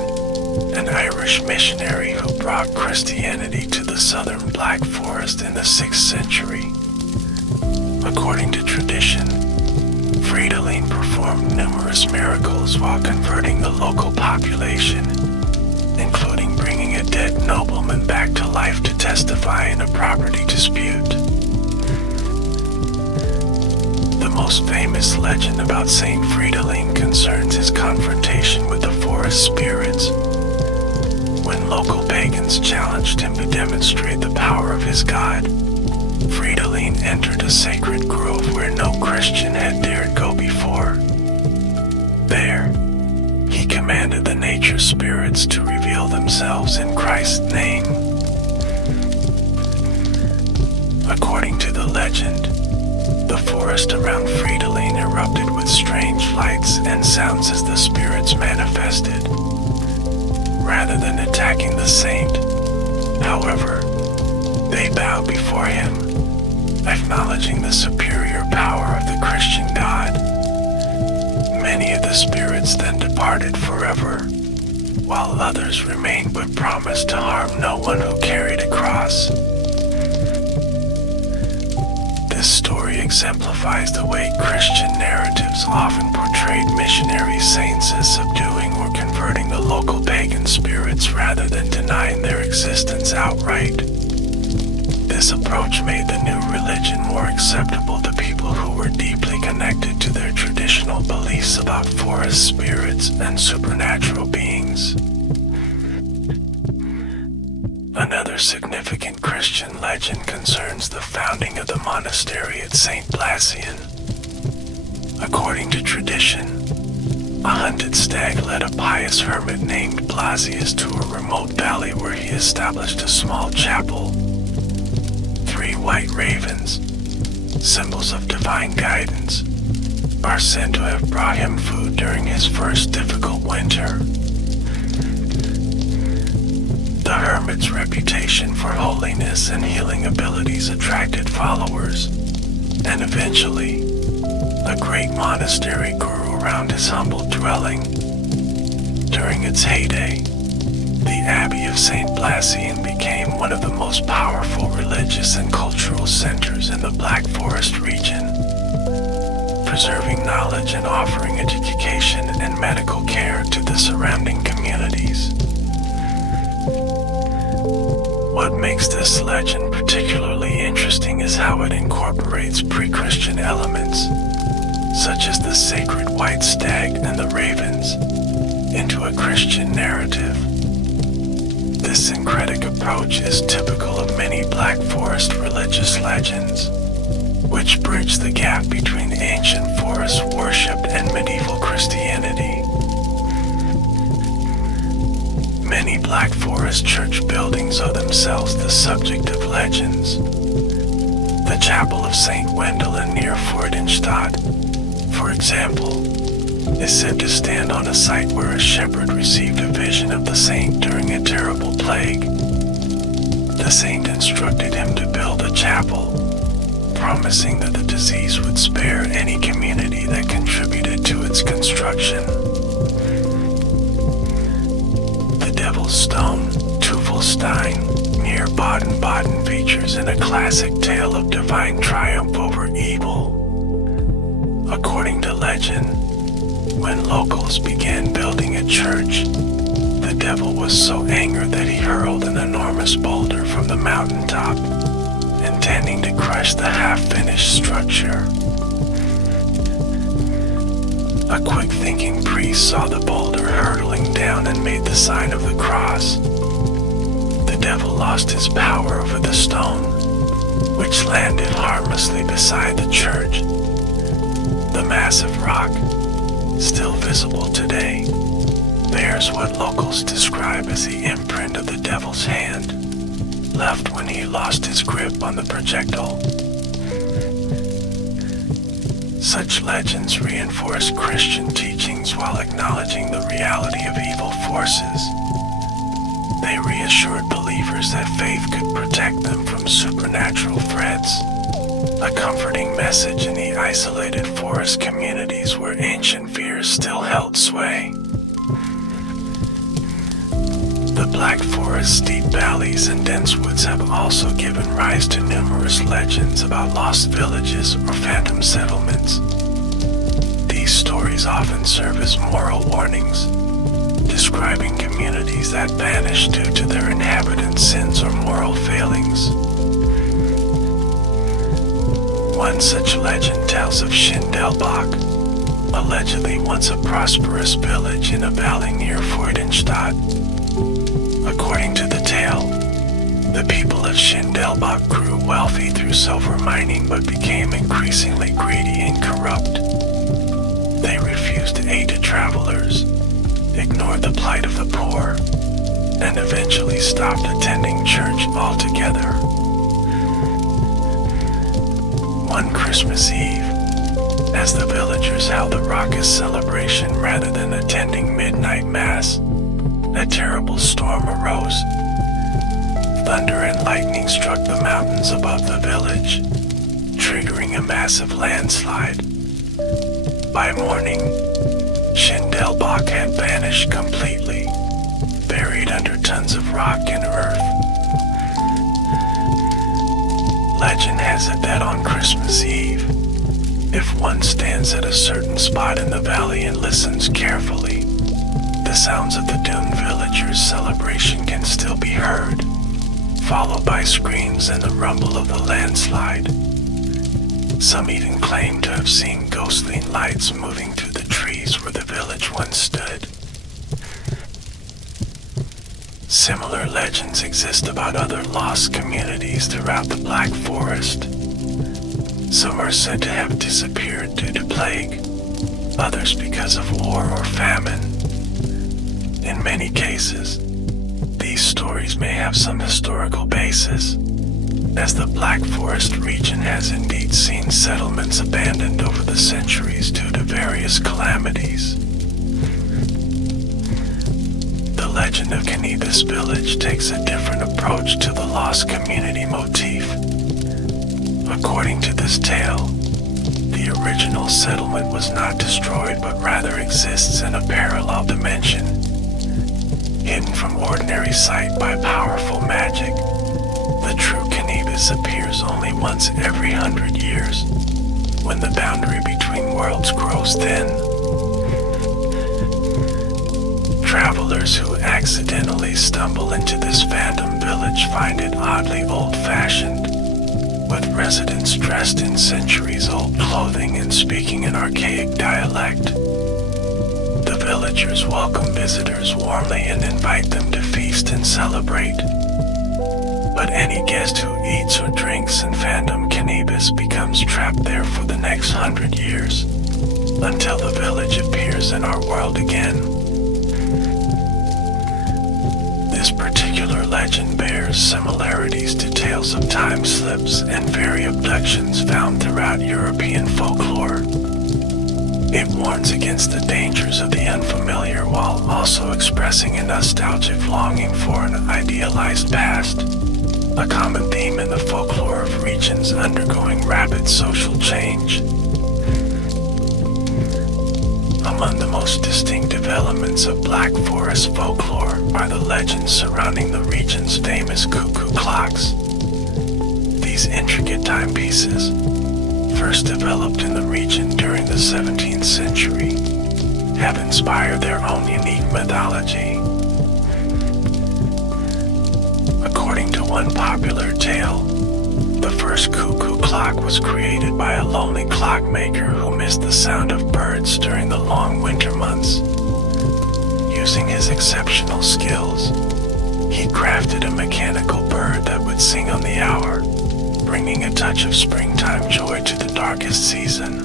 an Irish missionary who brought Christianity to the southern Black Forest in the 6th century. According to tradition, Fridolin performed numerous miracles while converting the local population, including bringing a dead nobleman back to life to testify in a property dispute. The most famous legend about Saint Fridolin concerns his confrontation with the forest spirits. When local pagans challenged him to demonstrate the power of his god, Fridolin entered a sacred grove where no Christian had dared go before. There, he commanded the nature spirits to reveal themselves in Christ's name. According to the legend, the forest around Fridolin erupted with strange lights and sounds as the spirits manifested. Rather than attacking the saint, however, they bowed before him, acknowledging the superior power of the Christian God. Many of the spirits then departed forever, while others remained but promised to harm no one who carried a cross. This story exemplifies the way Christian narratives often portrayed missionary saints as subduing or converting the local pagan spirits rather than denying their existence outright. This approach made the new religion more acceptable to people who were deeply connected to their traditional beliefs about forest spirits and supernatural beings. Another significant Christian legend concerns the founding of the monastery at St. Blasian. According to tradition, a hunted stag led a pious hermit named Blasius to a remote valley where he established a small chapel. 3 white ravens, symbols of divine guidance, are said to have brought him food during his first difficult winter. The hermit's reputation for holiness and healing abilities attracted followers, and eventually, a great monastery grew around his humble dwelling. During its heyday, the Abbey of St. Blasian became one of the most powerful religious and cultural centers in the Black Forest region, preserving knowledge and offering education and medical care to the surrounding communities. What makes this legend particularly interesting is how it incorporates pre-Christian elements. such as the sacred white stag and the ravens, into a Christian narrative. This syncretic approach is typical of many Black Forest religious legends, which bridge the gap between ancient forest worship and medieval Christianity. Many Black Forest church buildings are themselves the subject of legends. The Chapel of St. Wendelin near Freudenstadt, for example, is said to stand on a site where a shepherd received a vision of the saint during a terrible plague. The saint instructed him to build a chapel, promising that the disease would spare any community that contributed to its construction. The Devil's Stone, Teufelsstein, near Baden-Baden features in a classic tale of divine triumph over evil. According to legend, when locals began building a church, the devil was so angered that he hurled an enormous boulder from the mountaintop, intending to crush the half-finished structure. A quick-thinking priest saw the boulder hurtling down and made the sign of the cross. The devil lost his power over the stone, which landed harmlessly beside the church. The massive rock, still visible today, bears what locals describe as the imprint of the devil's hand, left when he lost his grip on the projectile. Such legends reinforce Christian teachings while acknowledging the reality of evil forces. They reassured believers that faith could protect them from supernatural threats, a comforting message in the isolated forest communities where ancient fears still held sway. The Black Forest steep valleys and dense woods have also given rise to numerous legends about lost villages or phantom settlements. These stories often serve as moral warnings, describing communities that vanish due to their inhabitants' sins or moral failings. One such legend tells of Schindelbach, allegedly once a prosperous village in a valley near Freudenstadt. According to the tale, the people of Schindelbach grew wealthy through silver mining but became increasingly greedy and corrupt. They refused aid to travelers, ignored the plight of the poor, and eventually stopped attending church altogether. One Christmas Eve, as the villagers held a raucous celebration rather than attending midnight mass, a terrible storm arose. Thunder and lightning struck the mountains above the village, triggering a massive landslide. By morning, Schindelbach had vanished completely, buried under tons of rock and earth. Legend has it that on Christmas Eve, if one stands at a certain spot in the valley and listens carefully, the sounds of the doomed villagers' celebration can still be heard, followed by screams and the rumble of the landslide. Some even claim to have seen ghostly lights moving through the trees where the village once stood. Similar legends exist about other lost communities throughout the Black Forest. Some are said to have disappeared due to plague, others because of war or famine. In many cases, these stories may have some historical basis, as the Black Forest region has indeed seen settlements abandoned over the centuries due to various calamities. The legend of Canibus Village takes a different approach to the lost community motif. According to this tale, the original settlement was not destroyed but rather exists in a parallel dimension, hidden from ordinary sight by powerful magic. The true Canibus appears only once every 100 years, when the boundary between worlds grows thin. Travelers who accidentally stumble into this phantom village find it oddly old-fashioned, with residents dressed in centuries-old clothing and speaking an archaic dialect. The villagers welcome visitors warmly and invite them to feast and celebrate. But any guest who eats or drinks in Phantom Cannabis becomes trapped there for the next 100 years, until the village appears in our world again. This particular legend bears similarities to tales of time slips and fairy abductions found throughout European folklore. It warns against the dangers of the unfamiliar while also expressing a nostalgic longing for an idealized past, a common theme in the folklore of regions undergoing rapid social change. Among the most distinctive elements of Black Forest folklore are the legends surrounding the region's famous cuckoo clocks. These intricate timepieces, first developed in the region during the 17th century, have inspired their own unique mythology. According to one popular tale, the first cuckoo clock was created by a lonely clockmaker who missed the sound of birds during the long winter months. Using his exceptional skills, he crafted a mechanical bird that would sing on the hour, bringing a touch of springtime joy to the darkest season.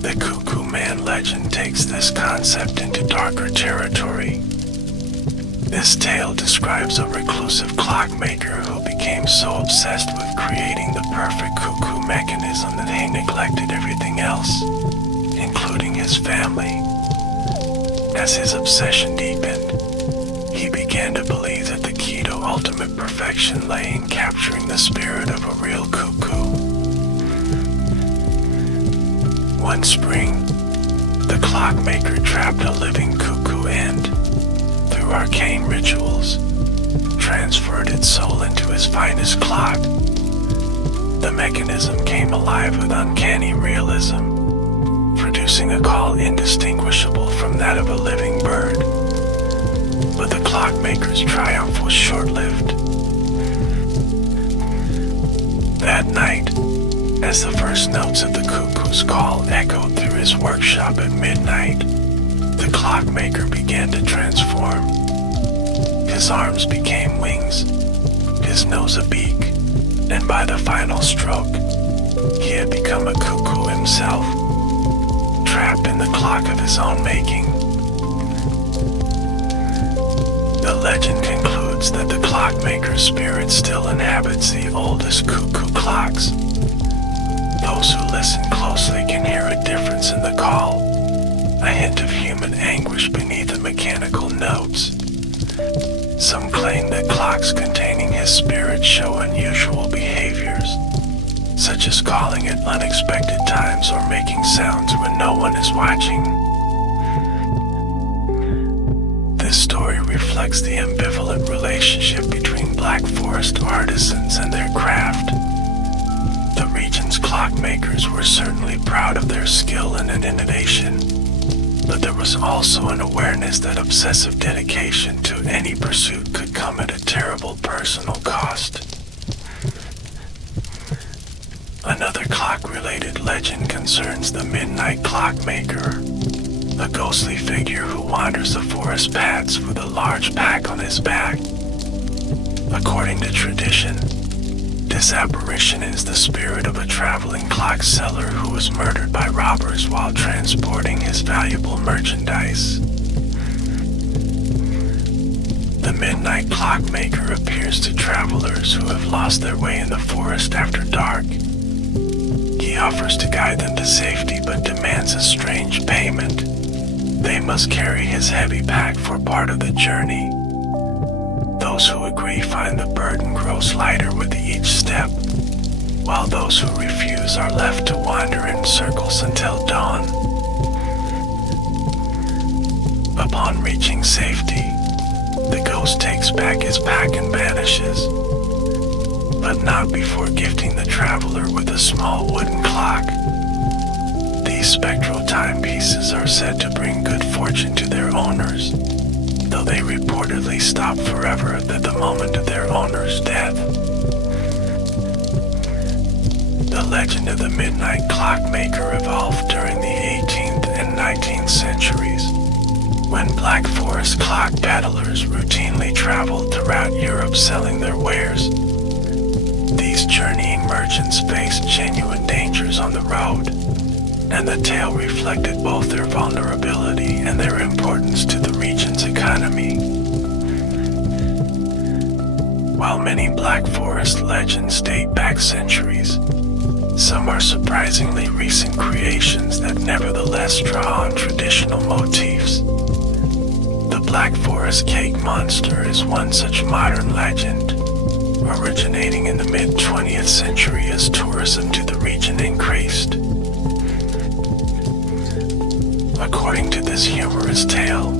The Cuckoo Man legend takes this concept into darker territory. This tale describes a reclusive clockmaker who became so obsessed with creating the perfect cuckoo mechanism that he neglected everything else, including his family. As his obsession deepened, he began to believe that the key to ultimate perfection lay in capturing the spirit of a real cuckoo. One spring, the clockmaker trapped a living cuckoo and, through arcane rituals, transferred its soul into his finest clock. The mechanism came alive with uncanny realism, producing a call indistinguishable from that of a living bird. But the clockmaker's triumph was short-lived. That night, as the first notes of the cuckoo's call echoed through his workshop at midnight, the clockmaker began to transform. His arms became wings, his nose a beak, and by the final stroke, he had become a cuckoo himself, trapped in the clock of his own making. The legend concludes that the clockmaker's spirit still inhabits the oldest cuckoo clocks. Those who listen closely can hear a difference in the call, a hint of human anguish beneath the mechanical notes. Some claim that clocks containing his spirit show unusual behaviors, such as calling at unexpected times or making sounds when no one is watching. This story reflects the ambivalent relationship between Black Forest artisans and their craft. The region's clockmakers were certainly proud of their skill and innovation, but there was also an awareness that obsessive dedication to any pursuit could come at a terrible personal cost. Another clock-related legend concerns the midnight clockmaker, a ghostly figure who wanders the forest paths with a large pack on his back. According to tradition, this apparition is the spirit of a traveling clock seller who was murdered by robbers while transporting his valuable merchandise. The midnight clockmaker appears to travelers who have lost their way in the forest after dark. He offers to guide them to safety but demands a strange payment. They must carry his heavy pack for part of the journey. Those who agree find the burden grows lighter with each step, while those who refuse are left to wander in circles until dawn. Upon reaching safety, the ghost takes back his pack and vanishes, but not before gifting the traveler with a small wooden clock. These spectral timepieces are said to bring good fortune to their owners, though they reportedly stop forever at the moment of their owner's death. legend of the midnight clockmaker evolved during the 18th and 19th centuries, when Black Forest clock peddlers routinely traveled throughout Europe selling their wares. These journeying merchants faced genuine dangers on the road, and the tale reflected both their vulnerability and their importance to the region's economy. While many Black Forest legends date back centuries, some are surprisingly recent creations that nevertheless draw on traditional motifs. The Black Forest cake monster is one such modern legend, originating in the mid-20th century as tourism to the region increased. According to this humorous tale,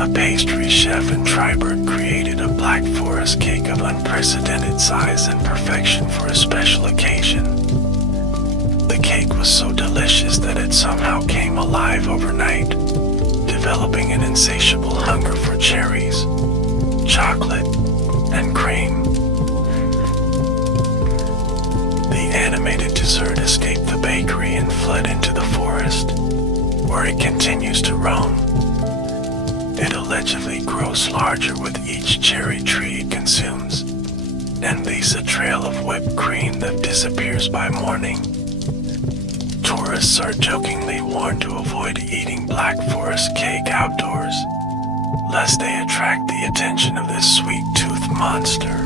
a pastry chef in Triberg created a Black Forest cake of unprecedented size and perfection for a special occasion. The cake was so delicious that it somehow came alive overnight, developing an insatiable hunger for cherries, chocolate, and cream. The animated dessert escaped the bakery and fled into the forest, where it continues to roam. It allegedly grows larger with each cherry tree it consumes, and leaves a trail of whipped cream that disappears by morning. Tourists are jokingly warned to avoid eating Black Forest cake outdoors, lest they attract the attention of this sweet-toothed monster.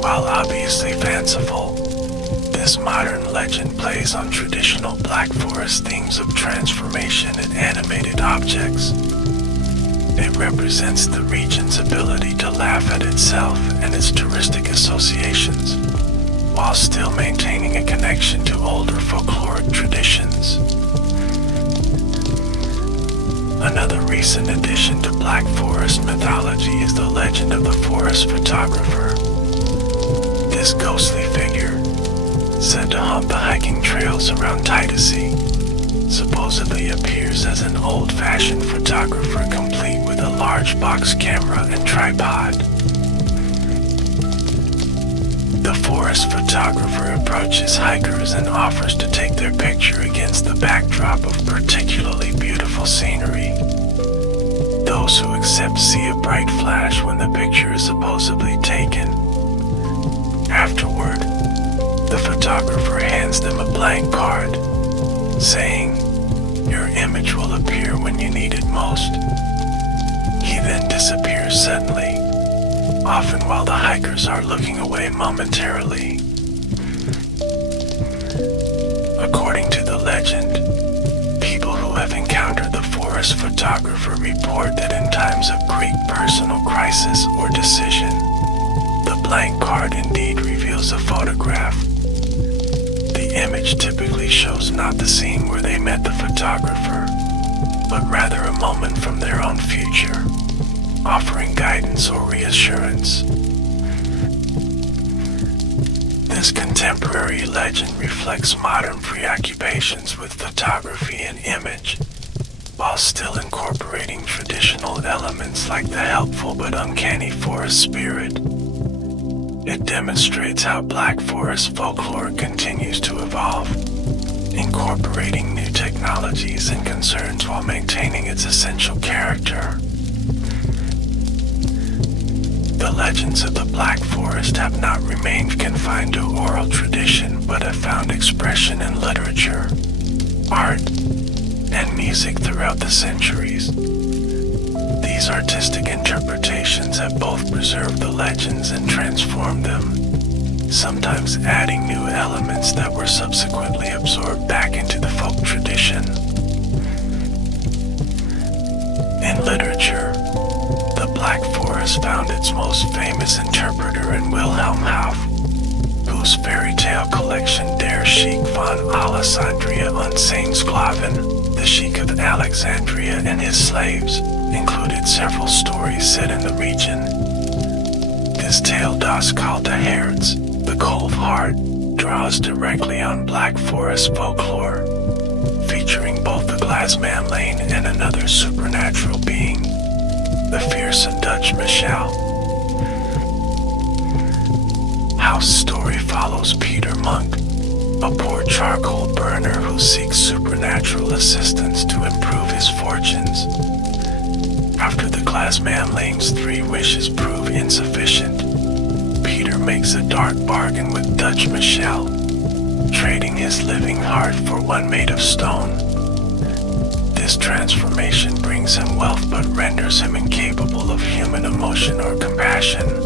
While obviously fanciful, this modern legend plays on traditional Black Forest themes of transformation and animated objects. It represents the region's ability to laugh at itself and its touristic associations, while still maintaining a connection to older folkloric traditions. Another recent addition to Black Forest mythology is the legend of the forest photographer. This ghostly figure, said to haunt the hiking trails around Titusy, supposedly appears as an old-fashioned photographer complete with a large box camera and tripod. The forest photographer approaches hikers and offers to take their picture against the backdrop of particularly beautiful scenery. Those who accept see a bright flash when the picture is supposedly taken. Afterward, the photographer hands them a blank card, saying, "Your image will appear when you need it most." He then disappears suddenly, often while the hikers are looking away momentarily. According to the legend, people who have encountered the forest photographer report that in times of great personal crisis or decision, the blank card indeed reveals a photograph. The image typically shows not the scene where they met the photographer, but rather a moment from their own future, offering guidance or reassurance. This contemporary legend reflects modern preoccupations with photography and image, while still incorporating traditional elements like the helpful but uncanny forest spirit. It demonstrates how Black Forest folklore continues to evolve, incorporating new technologies and concerns while maintaining its essential character. The legends of the Black Forest have not remained confined to oral tradition, but have found expression in literature, art, and music throughout the centuries. These artistic interpretations have both preserved the legends and transformed them, sometimes adding new elements that were subsequently absorbed back into the folk tradition. In literature, the Black Forest found its most famous interpreter in Wilhelm Hauff, whose fairy tale collection Der Sheik von Alessandria und Seinsklaven, the Sheik of Alexandria and his slaves, included several stories set in the region. This tale Das kalte Herz, the cold heart, draws directly on Black Forest folklore, featuring both the Glasman Lane and another supernatural being, the fearsome Dutch Michelle. House story follows Peter Monk, a poor charcoal burner who seeks supernatural assistance to improve his fortunes. After the glass man's 3 wishes prove insufficient, Peter makes a dark bargain with Dutch Michelle, trading his living heart for one made of stone. This transformation brings him wealth but renders him incapable of human emotion or compassion.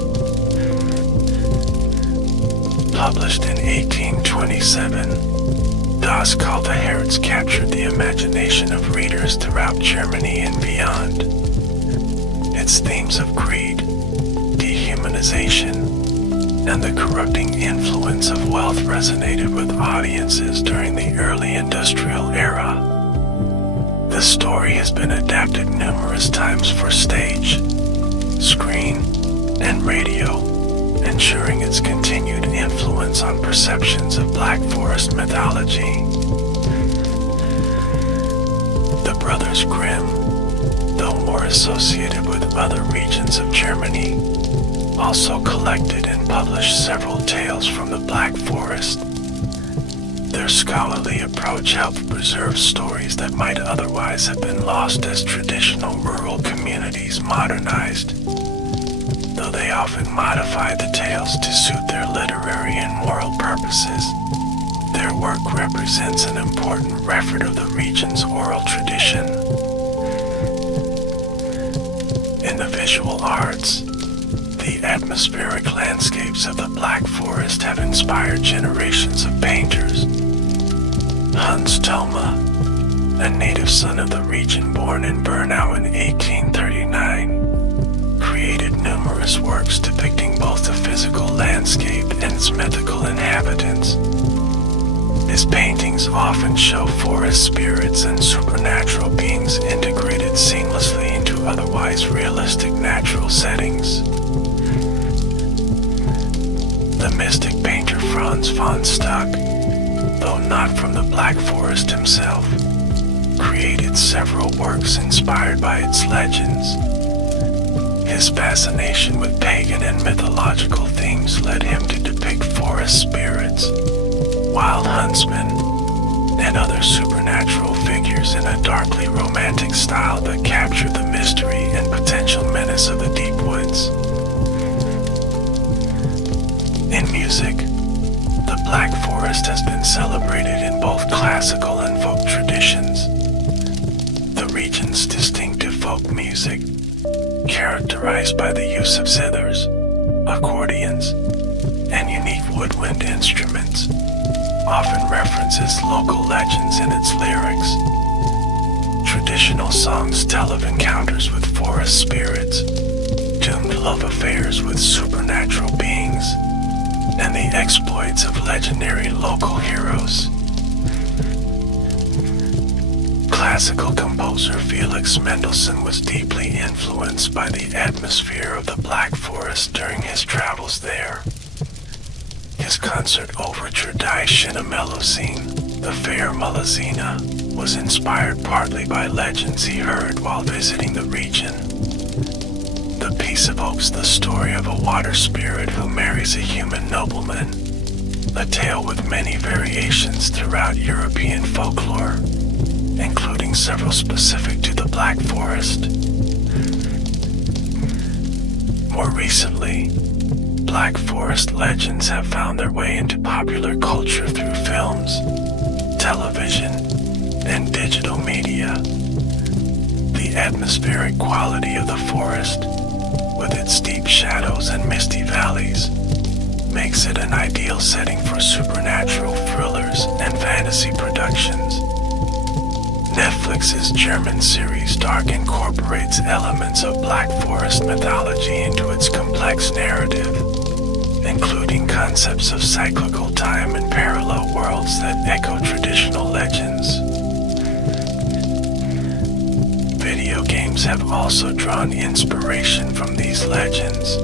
Published in 1827, Das Kalte Herz captured the imagination of readers throughout Germany and beyond. Its themes of greed, dehumanization, and the corrupting influence of wealth resonated with audiences during the early industrial era. The story has been adapted numerous times for stage, screen, and radio, ensuring its continued influence on perceptions of Black Forest mythology. The Brothers Grimm, though more associated with other regions of Germany, also collected and published several tales from the Black Forest. Their scholarly approach helped preserve stories that might otherwise have been lost as traditional rural communities modernized. Though they often modified the tales to suit their literary and moral purposes, their work represents an important record of the region's oral tradition. In the visual arts, the atmospheric landscapes of the Black Forest have inspired generations of painters. Hans Thoma, a native son of the region born in Bernau in 1839, created numerous works depicting both the physical landscape and its mythical inhabitants. His paintings often show forest spirits and supernatural beings integrated seamlessly into otherwise realistic natural settings. The mystic painter Franz von Stuck, though not from the Black Forest himself, created several works inspired by its legends. His fascination with pagan and mythological themes led him to depict forest spirits, wild huntsmen, and other supernatural figures in a darkly romantic style that captured the mystery and potential menace of the deep woods. In music, the Black Forest has been celebrated in both classical and folk traditions. The region's distinctive folk music, characterized by the use of zithers, accordions, and unique woodwind instruments, often references local legends in its lyrics. Traditional songs tell of encounters with forest spirits, doomed love affairs with supernatural beings, and the exploits of legendary local heroes. Classical composer Felix Mendelssohn was deeply influenced by the atmosphere of the Black Forest during his travels there. His concert overture Die schöne Melusine, The Fair Melusina, was inspired partly by legends he heard while visiting the region. The piece evokes the story of a water spirit who marries a human nobleman, a tale with many variations throughout European folklore, including several specific to the Black Forest. More recently, Black Forest legends have found their way into popular culture through films, television, and digital media. The atmospheric quality of the forest, with its deep shadows and misty valleys, makes it an ideal setting for supernatural thrillers and fantasy productions. Netflix's German series Dark incorporates elements of Black Forest mythology into its complex narrative, including concepts of cyclical time and parallel worlds that echo traditional legends. Video games have also drawn inspiration from these legends.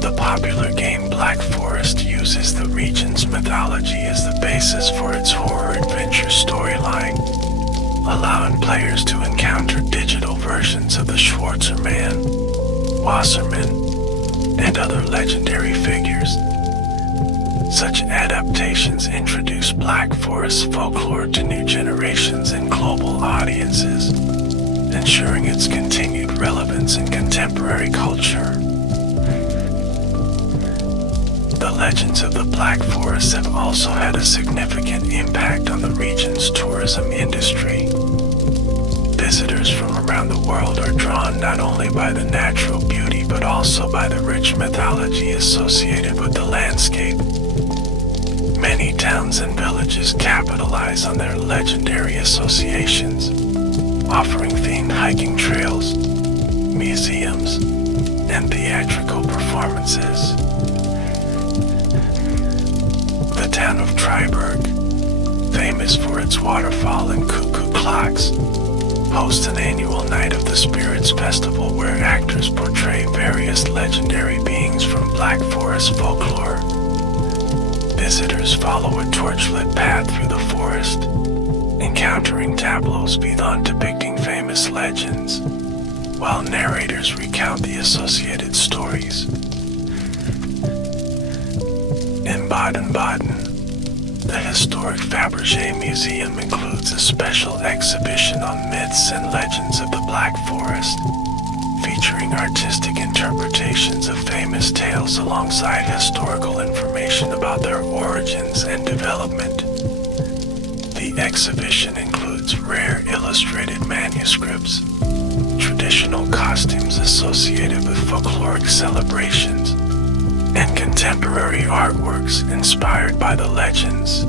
The popular game Black Forest uses the region's mythology as the basis for its horror adventure storyline, allowing players to encounter digital versions of the Schwarzer Man, Wasserman, and other legendary figures, Such adaptations introduce Black Forest folklore to new generations and global audiences, ensuring its continued relevance in contemporary culture. The legends of the Black Forest have also had a significant impact on the region's tourism industry. Visitors from around the world are drawn not only by the natural beauty but also by the rich mythology associated with the landscape. Many towns and villages capitalize on their legendary associations, offering themed hiking trails, museums, and theatrical performances. The town of Triberg, famous for its waterfall and cuckoo clocks, hosts an annual Night of the Spirits festival where actors portray various legendary beings from Black Forest folklore. Visitors follow a torchlit path through the forest, encountering tableaus beyond depicting famous legends, while narrators recount the associated stories. In Baden-Baden, the historic Fabergé Museum includes a special exhibition on myths and legends of the Black Forest, featuring artistic interpretations of famous tales alongside historical information about their origins and development. The exhibition includes rare illustrated manuscripts, traditional costumes associated with folkloric celebrations, and contemporary artworks inspired by the legends.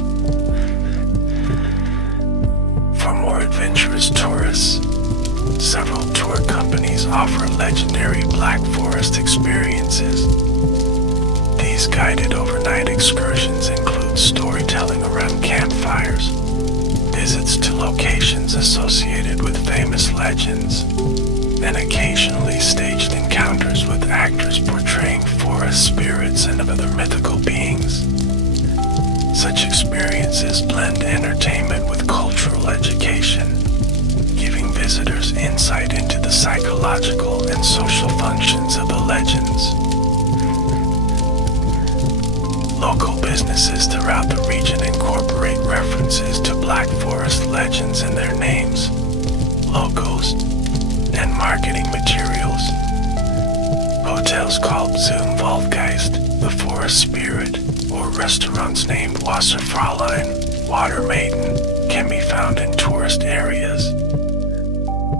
For more adventurous tourists, several tour companies offer legendary Black Forest experiences. These guided overnight excursions include storytelling around campfires, visits to locations associated with famous legends, and occasionally staged encounters with actors portraying forest spirits and other mythical beings. Such experiences blend entertainment with cultural education, giving visitors insight into the psychological and social functions of the legends. Local businesses throughout the region incorporate references to Black Forest legends in their names, logos, and marketing materials. Hotels called Zum Waldgeist, the Forest Spirit, or restaurants named Wasserfräulein, Water Maiden, can be found in tourist areas.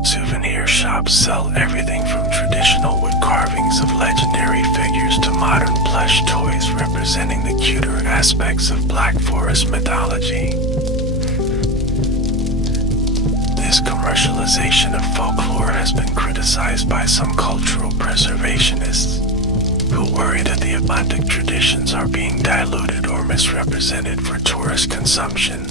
Souvenir shops sell everything from traditional wood carvings of legendary figures to modern plush toys representing the cuter aspects of Black Forest mythology. This commercialization of folklore has been criticized by some cultural preservationists, who worry that the abundant traditions are being diluted or misrepresented for tourist consumption.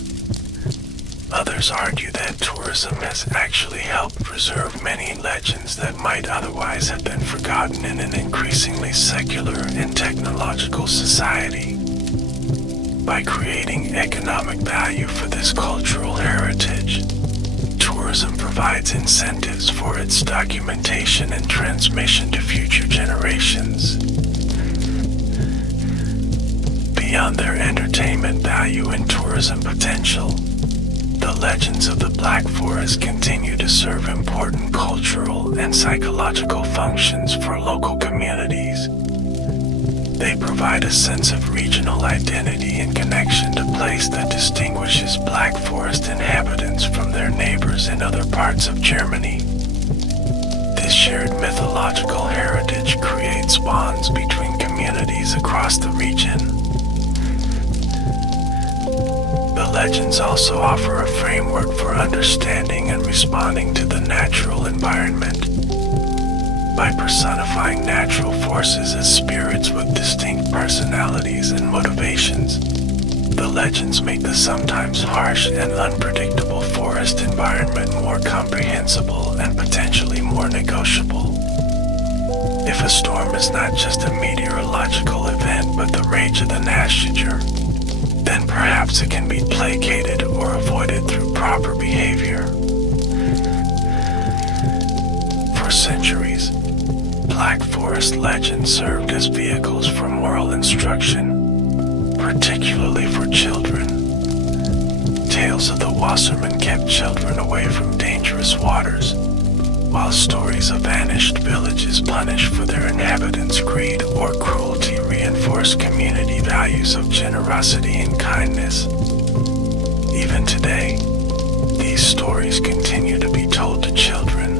Others argue that tourism has actually helped preserve many legends that might otherwise have been forgotten in an increasingly secular and technological society. By creating economic value for this cultural heritage, tourism provides incentives for its documentation and transmission to future generations. Beyond their entertainment value and tourism potential, the legends of the Black Forest continue to serve important cultural and psychological functions for local communities. They provide a sense of regional identity and connection to place that distinguishes Black Forest inhabitants from their neighbors in other parts of Germany. This shared mythological heritage creates bonds between communities across the region. The legends also offer a framework for understanding and responding to the natural environment. By personifying natural forces as spirits with distinct personalities and motivations, the legends make the sometimes harsh and unpredictable forest environment more comprehensible and potentially more negotiable. If a storm is not just a meteorological event but the rage of the Naschiger, then perhaps it can be placated or avoided through proper behavior. For centuries, Black Forest legends served as vehicles for moral instruction, particularly for children. Tales of the Wasserman kept children away from dangerous waters, while stories of vanished villages punished for their inhabitants' greed or cruelty reinforced community values of generosity and kindness. Even today, these stories continue to be told to children,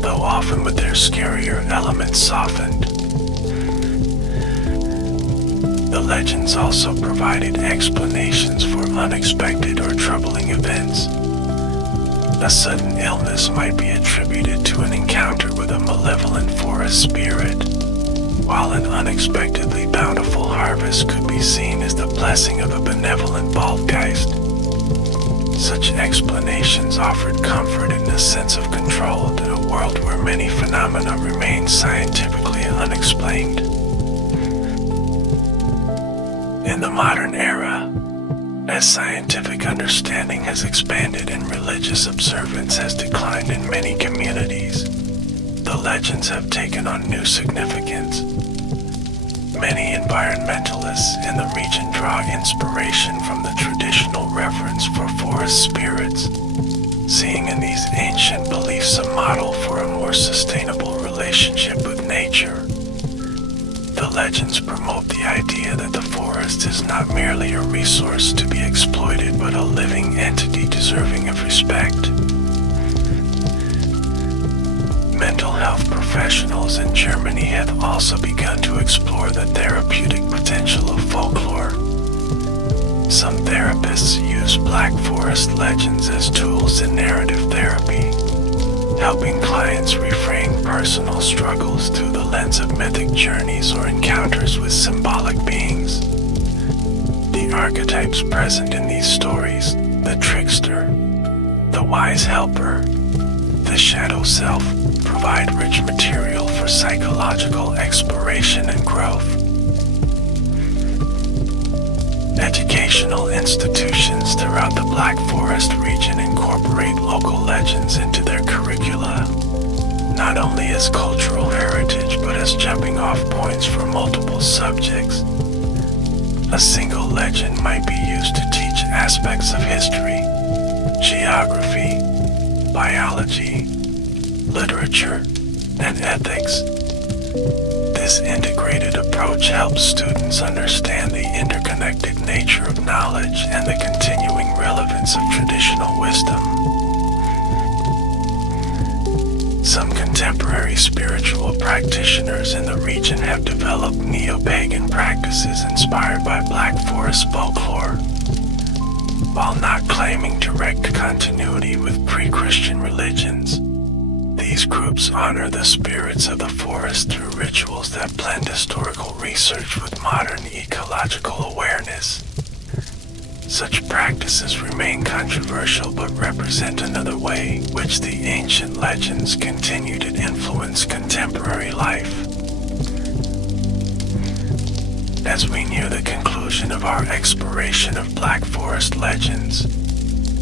though often with their scarier elements softened. The legends also provided explanations for unexpected or troubling events. A sudden illness might be attributed to an encounter with a malevolent forest spirit, while an unexpectedly bountiful harvest could be seen as the blessing of a benevolent Baldgeist. Such explanations offered comfort and a sense of control in a world where many phenomena remain scientifically unexplained. In the modern era, as scientific understanding has expanded and religious observance has declined in many communities, the legends have taken on new significance. Many environmentalists in the region draw inspiration from the traditional reverence for forest spirits, seeing in these ancient beliefs a model for a more sustainable relationship with nature. The legends promote the idea that the forest is not merely a resource to be exploited, but a living entity deserving of respect. Mental health professionals in Germany have also begun to explore the therapeutic potential of folklore. Some therapists use Black Forest legends as tools in narrative therapy, helping clients reframe personal struggles through the lens of mythic journeys or encounters with symbolic beings. The archetypes present in these stories, the trickster, the wise helper, the shadow self, provide rich material for psychological exploration and growth. Educational institutions throughout the Black Forest region incorporate local legends into their curricula, not only as cultural heritage but as jumping-off points for multiple subjects. A single legend might be used to teach aspects of history, geography, biology, literature, and ethics. This integrated approach helps students understand the interconnected nature of knowledge and the continuing relevance of traditional wisdom. Some contemporary spiritual practitioners in the region have developed neo-pagan practices inspired by Black Forest folklore. While not claiming direct continuity with pre-Christian religions, these groups honor the spirits of the forest through rituals that blend historical research with modern ecological awareness. Such practices remain controversial but represent another way in which the ancient legends continue to influence contemporary life. As we near the conclusion of our exploration of Black Forest legends,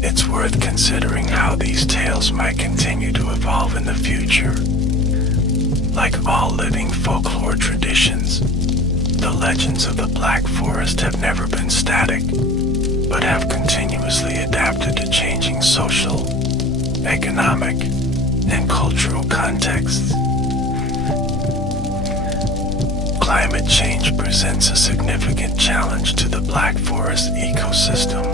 it's worth considering how these tales might continue to evolve in the future. Like all living folklore traditions, the legends of the Black Forest have never been static, but have continuously adapted to changing social, economic, and cultural contexts. Climate change presents a significant challenge to the Black Forest ecosystem,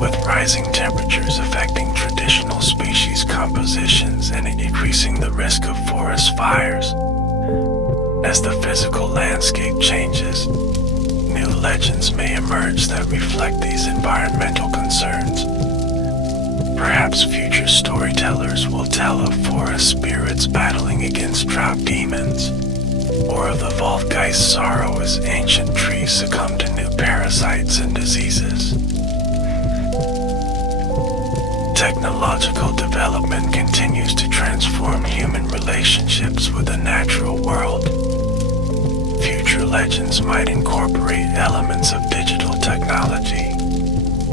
with rising temperatures affecting traditional species compositions and increasing the risk of forest fires. As the physical landscape changes, new legends may emerge that reflect these environmental concerns. Perhaps future storytellers will tell of forest spirits battling against drought demons, or of the Waldgeist's sorrow as ancient trees succumb to new parasites and diseases. Technological development continues to transform human relationships with the natural world. Future legends might incorporate elements of digital technology,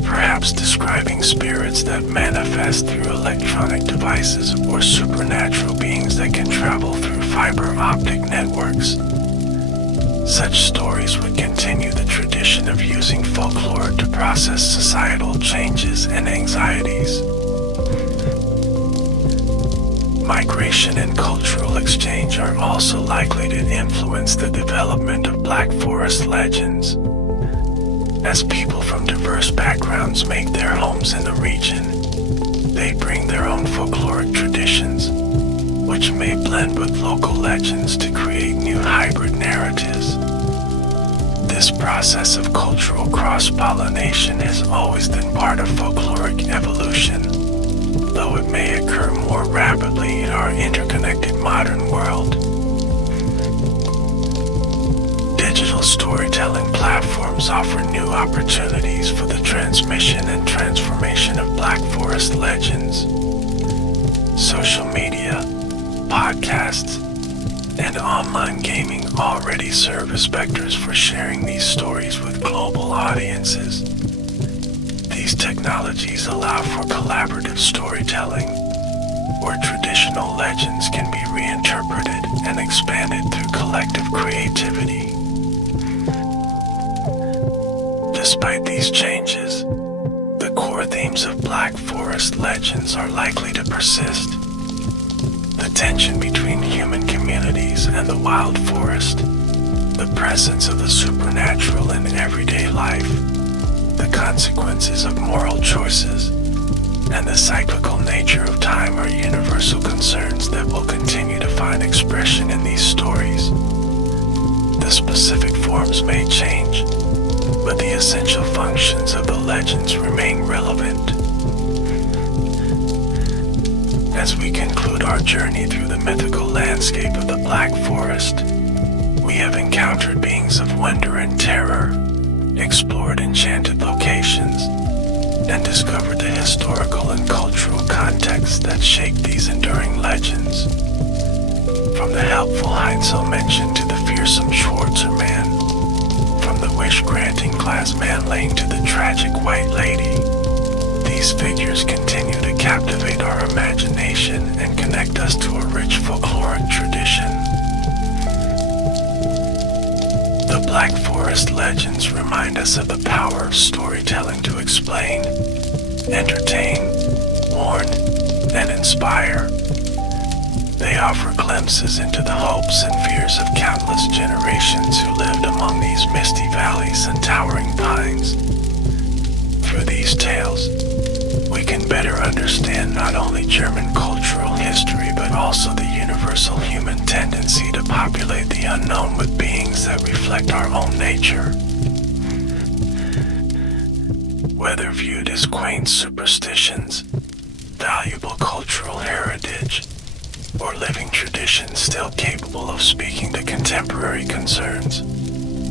perhaps describing spirits that manifest through electronic devices or supernatural beings that can travel through fiber optic networks. Such stories would continue the tradition of using folklore to process societal changes and anxieties. Migration and cultural exchange are also likely to influence the development of Black Forest legends. As people from diverse backgrounds make their homes in the region, they bring their own folkloric traditions, which may blend with local legends to create new hybrid narratives. This process of cultural cross-pollination has always been part of folkloric evolution, though it may occur more rapidly in our interconnected modern world. Digital storytelling platforms offer new opportunities for the transmission and transformation of Black Forest legends. Social media, podcasts, and online gaming already serve as vectors for sharing these stories with global audiences. These technologies allow for collaborative storytelling, where traditional legends can be reinterpreted and expanded through collective creativity. Despite these changes, the core themes of Black Forest legends are likely to persist. The tension between human communities and the wild forest, the presence of the supernatural in everyday life, the consequences of moral choices, and the cyclical nature of time are universal concerns that will continue to find expression in these stories. The specific forms may change, but the essential functions of the legends remain relevant. As we conclude our journey through the mythical landscape of the Black Forest, we have encountered beings of wonder and terror, explored enchanted locations, and discovered the historical and cultural context that shaped these enduring legends. From the helpful Heinzel mentioned to the fearsome Schwarzer man, from the wish-granting glass manling to the tragic white lady, these figures continue to captivate our imagination and connect us to a rich folkloric tradition. The Black Forest legends remind us of the power of storytelling to explain, entertain, warn, and inspire. They offer glimpses into the hopes and fears of countless generations who lived among these misty valleys and towering pines. Through these tales, we can better understand not only German cultural history but also the universal human tendency to populate the unknown with beings that reflect our own nature. Whether viewed as quaint superstitions, valuable cultural heritage, or living traditions still capable of speaking to contemporary concerns,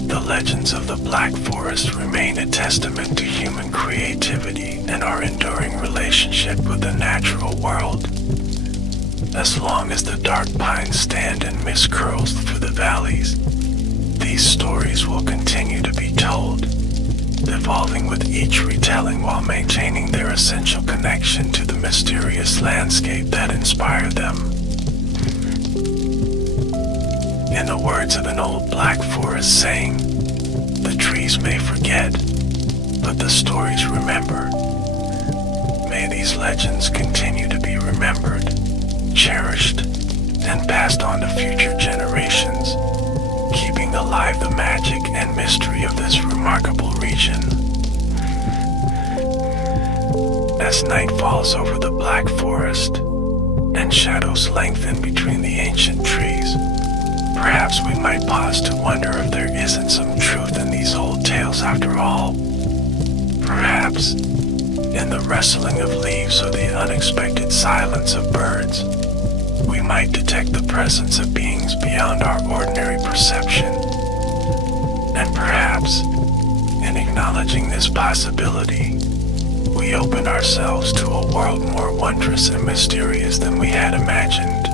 the legends of the Black Forest remain a testament to human creativity and our enduring relationship with the natural world. As long as the dark pines stand and mist curls through the valleys, these stories will continue to be told, evolving with each retelling while maintaining their essential connection to the mysterious landscape that inspired them. In the words of an old Black Forest saying, "The trees may forget, but the stories remember." May these legends continue to be remembered, cherished, and passed on to future generations, keeping alive the magic and mystery of this remarkable region. As night falls over the Black Forest and shadows lengthen between the ancient trees, perhaps we might pause to wonder if there isn't some truth in these old tales after all. Perhaps, in the rustling of leaves or the unexpected silence of birds, we might detect the presence of beings beyond our ordinary perception. And perhaps, in acknowledging this possibility, we open ourselves to a world more wondrous and mysterious than we had imagined.